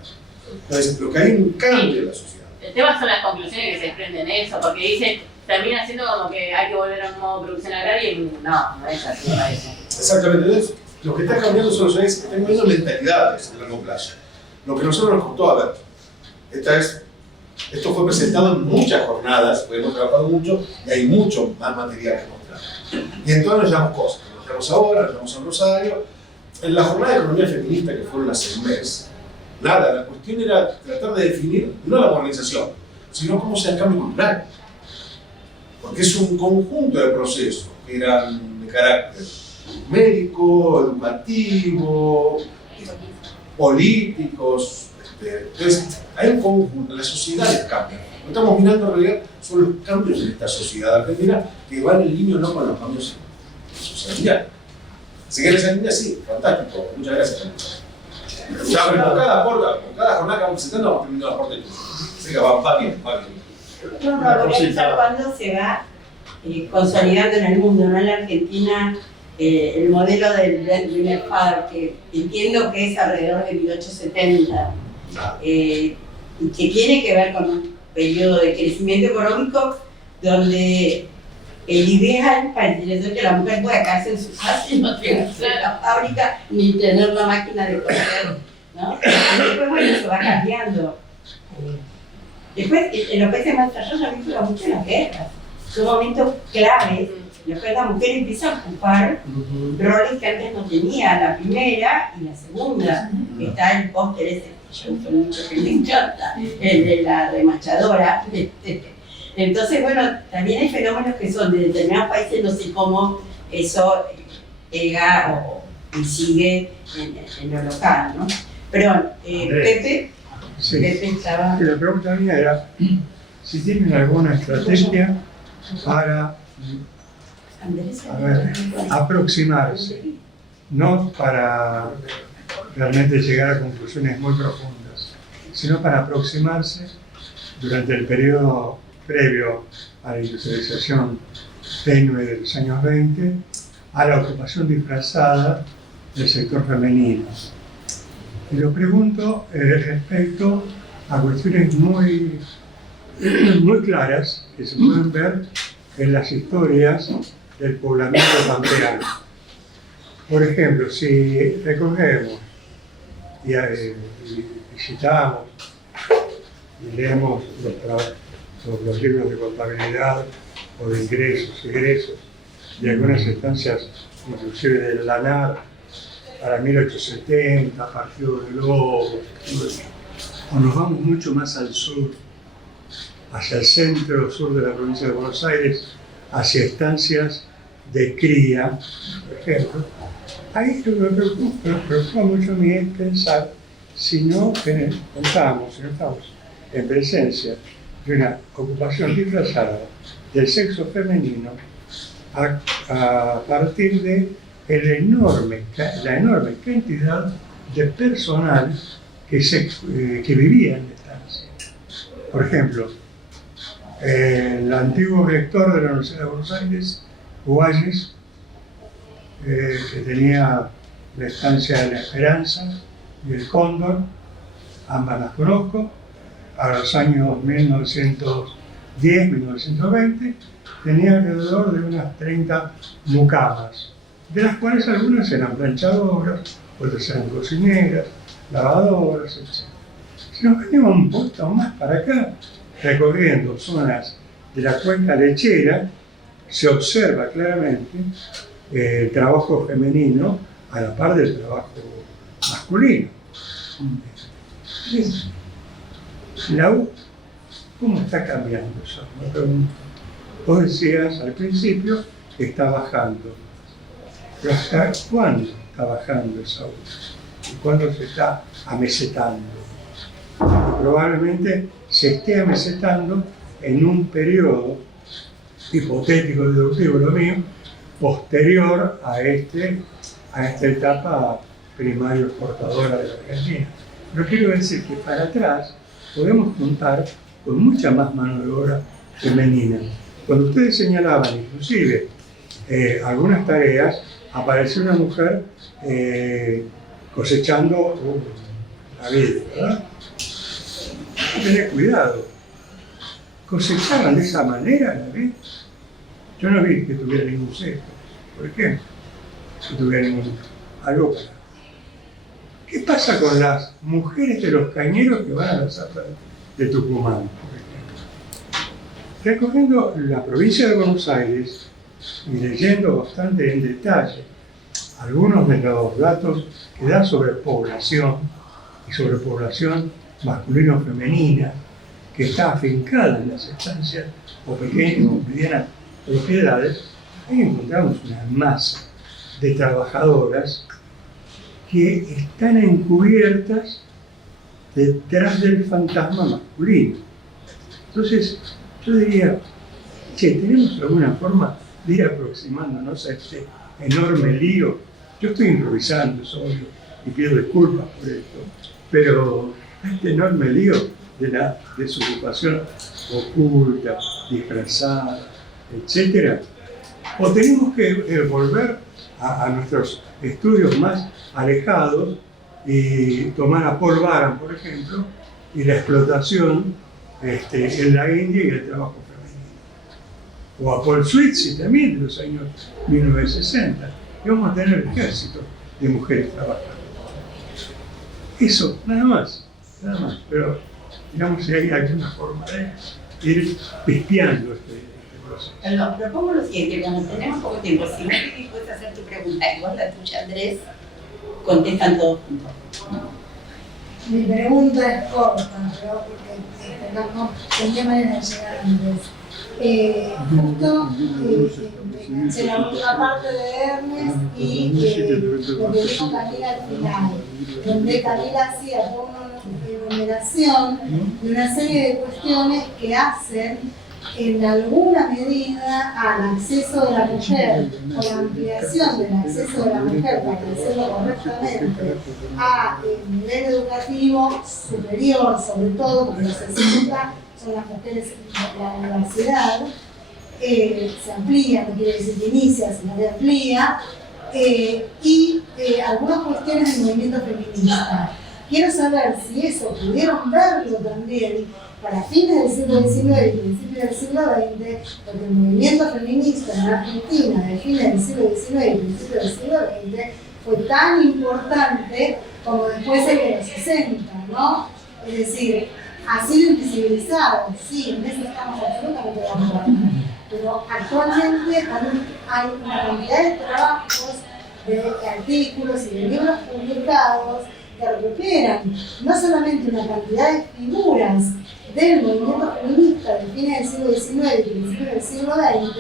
Entonces, lo que hay es un cambio de la sociedad. El tema son las conclusiones que se desprenden de eso, porque dice, termina siendo como que hay que volver a un modo de producción agraria y no es así, me parece. Exactamente, entonces, lo que está cambiando son los están cambiando mentalidades de largo plazo. Lo que a nosotros nos costó, a ver, esto fue presentado en muchas jornadas, porque hemos trabajado mucho y hay mucho más material que mostrar. Y entonces nos llevamos cosas, nos llevamos ahora, nos llevamos a Rosario. En la jornada de economía feminista que fueron hace un mes, nada, la cuestión era tratar de definir no la modernización, sino cómo sea el cambio cultural. Porque es un conjunto de procesos que eran de carácter médico, educativo, políticos. Entonces, hay un conjunto, las sociedades cambian. Lo que estamos mirando en realidad son los cambios en esta sociedad argentina que van en línea no con los cambios en la sociedad. Si quieres esa línea, sí, fantástico. Muchas gracias. Ya, pero con cada jornada que vamos presentando vamos terminando el aporte tuyo. Así que va bien, va bien. No, lo que es cuando se va consolidando en el mundo, no en la Argentina, el modelo del Bremer Father, que entiendo que es alrededor de 1870, y que tiene que ver con un periodo de crecimiento económico donde el ideal parece ser que la mujer pueda quedarse en su casa y no tener que ir a la fábrica ni tener la máquina de coser, ¿no? Y después, bueno, eso va cambiando. Después, en los países más desarrollados, ha visto mucho las guerras. Son momentos claves en los que la mujer empieza a ocupar roles que antes no tenía, la primera y la segunda. Está el póster ese que yo uso mucho, que me encanta, el de la remachadora. Entonces, bueno, también hay fenómenos que son de determinados países, no sé cómo eso pega o sigue en lo local, ¿no? Perdón, Pepe. Sí. La pregunta mía era si tienen alguna estrategia para aproximarse, no para realmente llegar a conclusiones muy profundas, sino para aproximarse durante el periodo previo a la industrialización tenue de los años 20 a la ocupación disfrazada del sector femenino. Y lo pregunto respecto a cuestiones muy claras que se pueden ver en las historias del poblamiento pampeano. Por ejemplo, si recogemos y visitamos y leemos los libros de contabilidad o de egresos y algunas estancias inclusive del LANAR para 1870, Partido del Lobo, o nos vamos mucho más al sur, hacia el centro sur de la provincia de Buenos Aires, hacia estancias de cría, por ejemplo, Ahí lo que me preocupa mucho a mí es pensar si no estamos en presencia de una ocupación disfrazada del sexo femenino a partir de la enorme cantidad de personal que vivía en la estancia. Por ejemplo, el antiguo rector de la Universidad de Buenos Aires, Guayes, que tenía la estancia de la Esperanza y el Cóndor, ambas las conozco, a los años 1910-1920, tenía alrededor de unas 30 mucamas, de las cuales algunas eran planchadoras, otras eran cocineras, lavadoras, etc. Si nos venimos un poquito más para acá, recorriendo zonas de la cuenca lechera, se observa claramente el trabajo femenino a la par del trabajo masculino. La U, ¿cómo está cambiando eso? Me pregunto. Vos decías al principio que está bajando. Pero ¿hasta cuándo está bajando esa U? ¿Y cuándo se está amesetando? Y probablemente se esté amesetando en un periodo hipotético, deductivo, lo mío, posterior a esta etapa primario exportadora de la Argentina. Pero quiero decir que para atrás podemos contar con mucha más mano de obra femenina. Cuando ustedes señalaban inclusive algunas tareas, apareció una mujer cosechando la vid, ¿verdad? Hay que tener cuidado. ¿Cosechaban de esa manera la vid? Yo no vi que tuviera ningún sexo, por ejemplo, que tuviera algo para. ¿Qué pasa con las mujeres de los cañeros que van a la zafra de Tucumán, por ejemplo? Recorriendo la provincia de Buenos Aires y leyendo bastante en detalle algunos de los datos que da sobre población y sobre población masculino-femenina que está afincada en las estancias o pequeñas o medianas propiedades, ahí encontramos una masa de trabajadoras que están encubiertas detrás del fantasma masculino. Entonces, yo diría, ¿tenemos alguna forma de ir aproximándonos a este enorme lío? Yo estoy improvisando, es obvio, y pido disculpas por esto, pero este enorme lío de la desocupación oculta, disfrazada, etc. O tenemos que volver a nuestros estudios más alejados y tomar a Paul Baran, por ejemplo, y la explotación en la India y el trabajo femenino. O a Paul Switzer también de los años 1960. Y vamos a tener el ejército de mujeres trabajando. Eso, nada más. Pero digamos si hay alguna forma de ir pispeando este proceso. Perdón, propongo lo siguiente, cuando tenemos poco tiempo, si no estoy dispuesta a hacer tu pregunta, igual la tuya, Andrés, contestan todos juntos. Mi pregunta es corta, pero porque tenía manera de llegar antes. Justo en la última parte de Hermes y lo que dijo Camila al final, donde Camila hacía toda una enumeración de una serie de cuestiones que hacen en alguna medida al acceso de la mujer o la ampliación del acceso de la mujer, para decirlo correctamente, a nivel educativo superior, sobre todo porque los 60 son las mujeres en la universidad, se amplía, no quiere decir que inicia, sino que amplía, y algunas cuestiones del movimiento feminista. Quiero saber si eso pudieron verlo también para fines del siglo XIX y principios del siglo XX, porque el movimiento feminista en Argentina de fines del siglo XIX y principios del siglo XX fue tan importante como después el de los 60, ¿no? Es decir, ha sido invisibilizado, sí, en eso estamos absolutamente de acuerdo, pero actualmente hay una cantidad de trabajos, de artículos y de libros publicados que recuperan no solamente una cantidad de figuras del movimiento feminista de fines del siglo XIX y principios del siglo XX,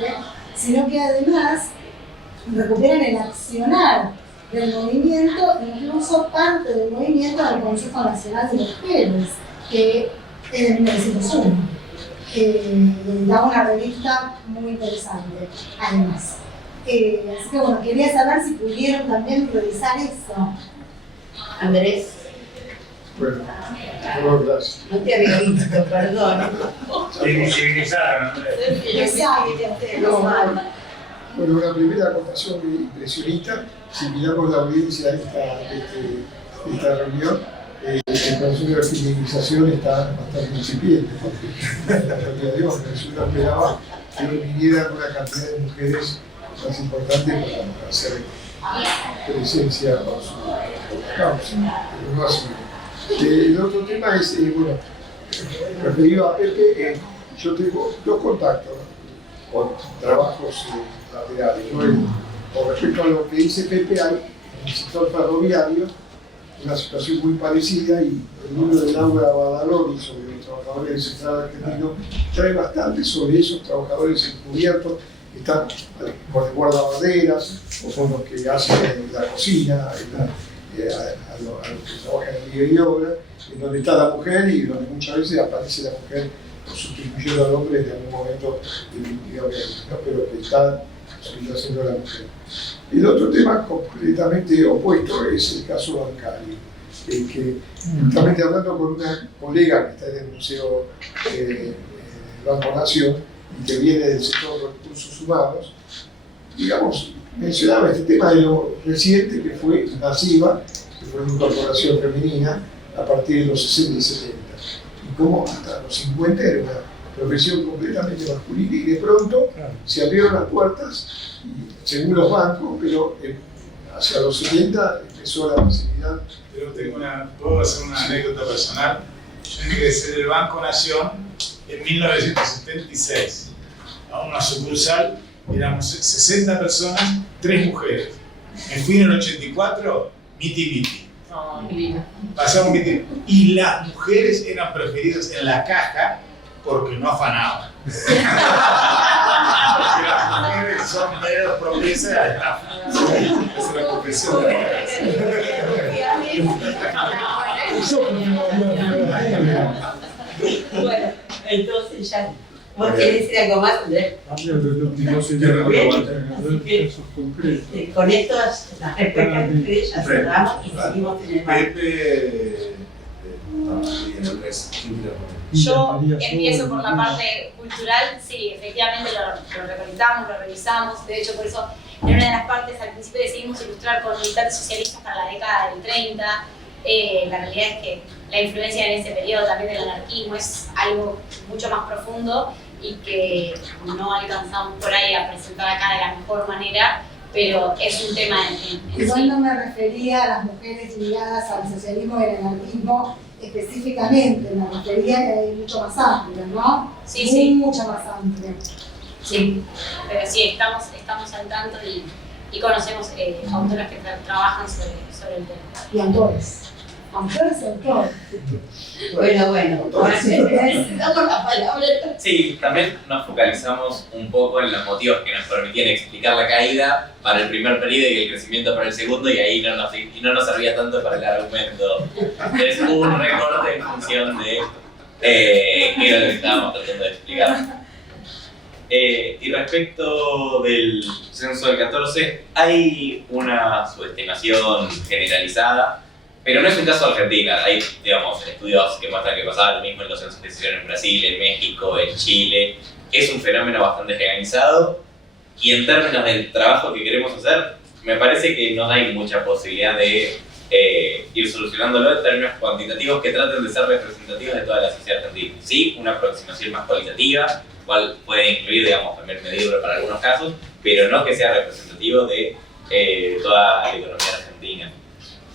sino que además recuperan el accionar del movimiento, incluso parte del movimiento del Consejo Nacional de Mujeres, que es de 1901. Da una revista muy interesante, además. Así que bueno, quería saber si pudieron también revisar eso. Andrés, Bueno, gracias. no te había visto, perdón. Invisibilizaron, Andrés. Exacto. Bueno, una primera acotación impresionista. Si miramos la audiencia de esta reunión, el proceso de feminización está bastante incipiente, porque en realidad Dios, no esperaba que vinieran una cantidad de mujeres más importante para hacer presencia por su causa, pero no así. El otro tema es, bueno, referido a Pepe, yo tengo dos contactos con trabajos laterales. Con respecto a lo que dice Pepe, hay en el sector ferroviario una situación muy parecida, y el libro de Laura Badaloni sobre los trabajadores del sector argentino trae bastante sobre esos trabajadores encubiertos que están por guardabanderas o son los que hacen la cocina, a los que trabajan en el día y obra, en donde está la mujer y donde muchas veces aparece la mujer sustituyendo al hombre en algún momento pero que está haciendo la mujer. El otro tema completamente opuesto es el caso bancario, que justamente hablando con una colega que está en el Museo Banco Nación y que viene del sector de recursos humanos, digamos, mencionaba este tema de lo reciente que fue masiva, que fue una incorporación femenina a partir de los 60 y 70, y cómo hasta los 50 era una profesión completamente masculina, y de pronto se abrieron las puertas, según los bancos, pero hacia los 70 empezó la masividad. Pero puedo hacer una anécdota personal. Yo ingresé en el Banco Nación en 1976 a una sucursal, éramos 60 personas, 3 mujeres. Me fui en el 84, miti. Pasamos miti. Y las mujeres eran preferidas en la caja porque no afanaban. Porque las mujeres son menos propicias a estafa. Es una confesión de Bueno, entonces ya. ¿Vos querés decir algo más, Andrés? Con estas las respuestas de ustedes ya cerramos y seguimos en el banco. Yo empiezo por la parte cultural, sí, efectivamente lo recolectamos, lo revisamos, de hecho por eso en una de las partes al principio decidimos ilustrar con militantes socialistas para la década del 30, la realidad es que la influencia en ese periodo también del anarquismo es algo mucho más profundo y que no alcanzamos por ahí a presentar acá de la mejor manera, pero es un tema en Igual sí. no me refería a las mujeres ligadas al socialismo y al anarquismo específicamente, me refería que hay mucho más amplio, ¿no? Sí, sí. Mucho más amplio. Sí, pero sí, estamos al tanto y conocemos autores que trabajan sobre el tema. Y autores. Autores y autores. Bueno, ahora sí necesitamos la palabra. Sí, también nos focalizamos un poco en los motivos que nos permitían explicar la caída para el primer periodo y el crecimiento para el segundo, y ahí no nos servía tanto para el argumento. Es un recorte en función de qué era lo que estábamos tratando de explicar. Y respecto del censo del 14, hay una subestimación generalizada, pero no es un caso de Argentina. Hay, digamos, estudios que muestran que pasaba lo mismo en los censos que se hicieron en Brasil, en México, en Chile. Es un fenómeno bastante generalizado, y en términos del trabajo que queremos hacer, me parece que no hay mucha posibilidad de ir solucionándolo en términos cuantitativos que traten de ser representativos de toda la sociedad argentina. Sí, una aproximación más cualitativa, cual puede incluir, digamos, también medible para algunos casos, pero no que sea representativo de toda la economía argentina.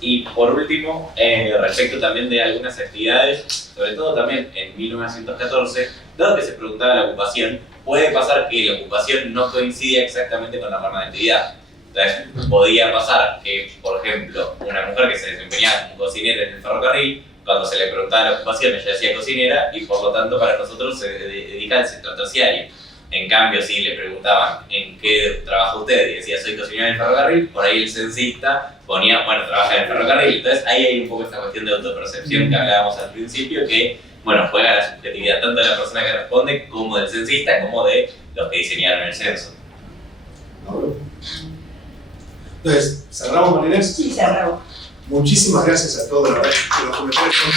Y por último, respecto también de algunas actividades, sobre todo también en 1914, dado que se preguntaba la ocupación, puede pasar que la ocupación no coincida exactamente con la norma de actividad. Entonces, podía pasar que, por ejemplo, una mujer que se desempeñaba como cocinera en el ferrocarril, cuando se le preguntaba la ocupación, ella decía cocinera, y por lo tanto para nosotros se dedica al sector terciario. En cambio, si le preguntaban en qué trabaja usted y decía soy cocinero en el ferrocarril, por ahí el censista ponía, bueno, trabaja en el ferrocarril. Entonces ahí hay un poco esta cuestión de autopercepción que hablábamos al principio, que, bueno, juega la subjetividad tanto de la persona que responde como del censista, como de los que diseñaron el censo. Entonces, ¿cerramos, Marinés? Sí, cerramos. Muchísimas gracias a todos, la verdad, que los comentarios son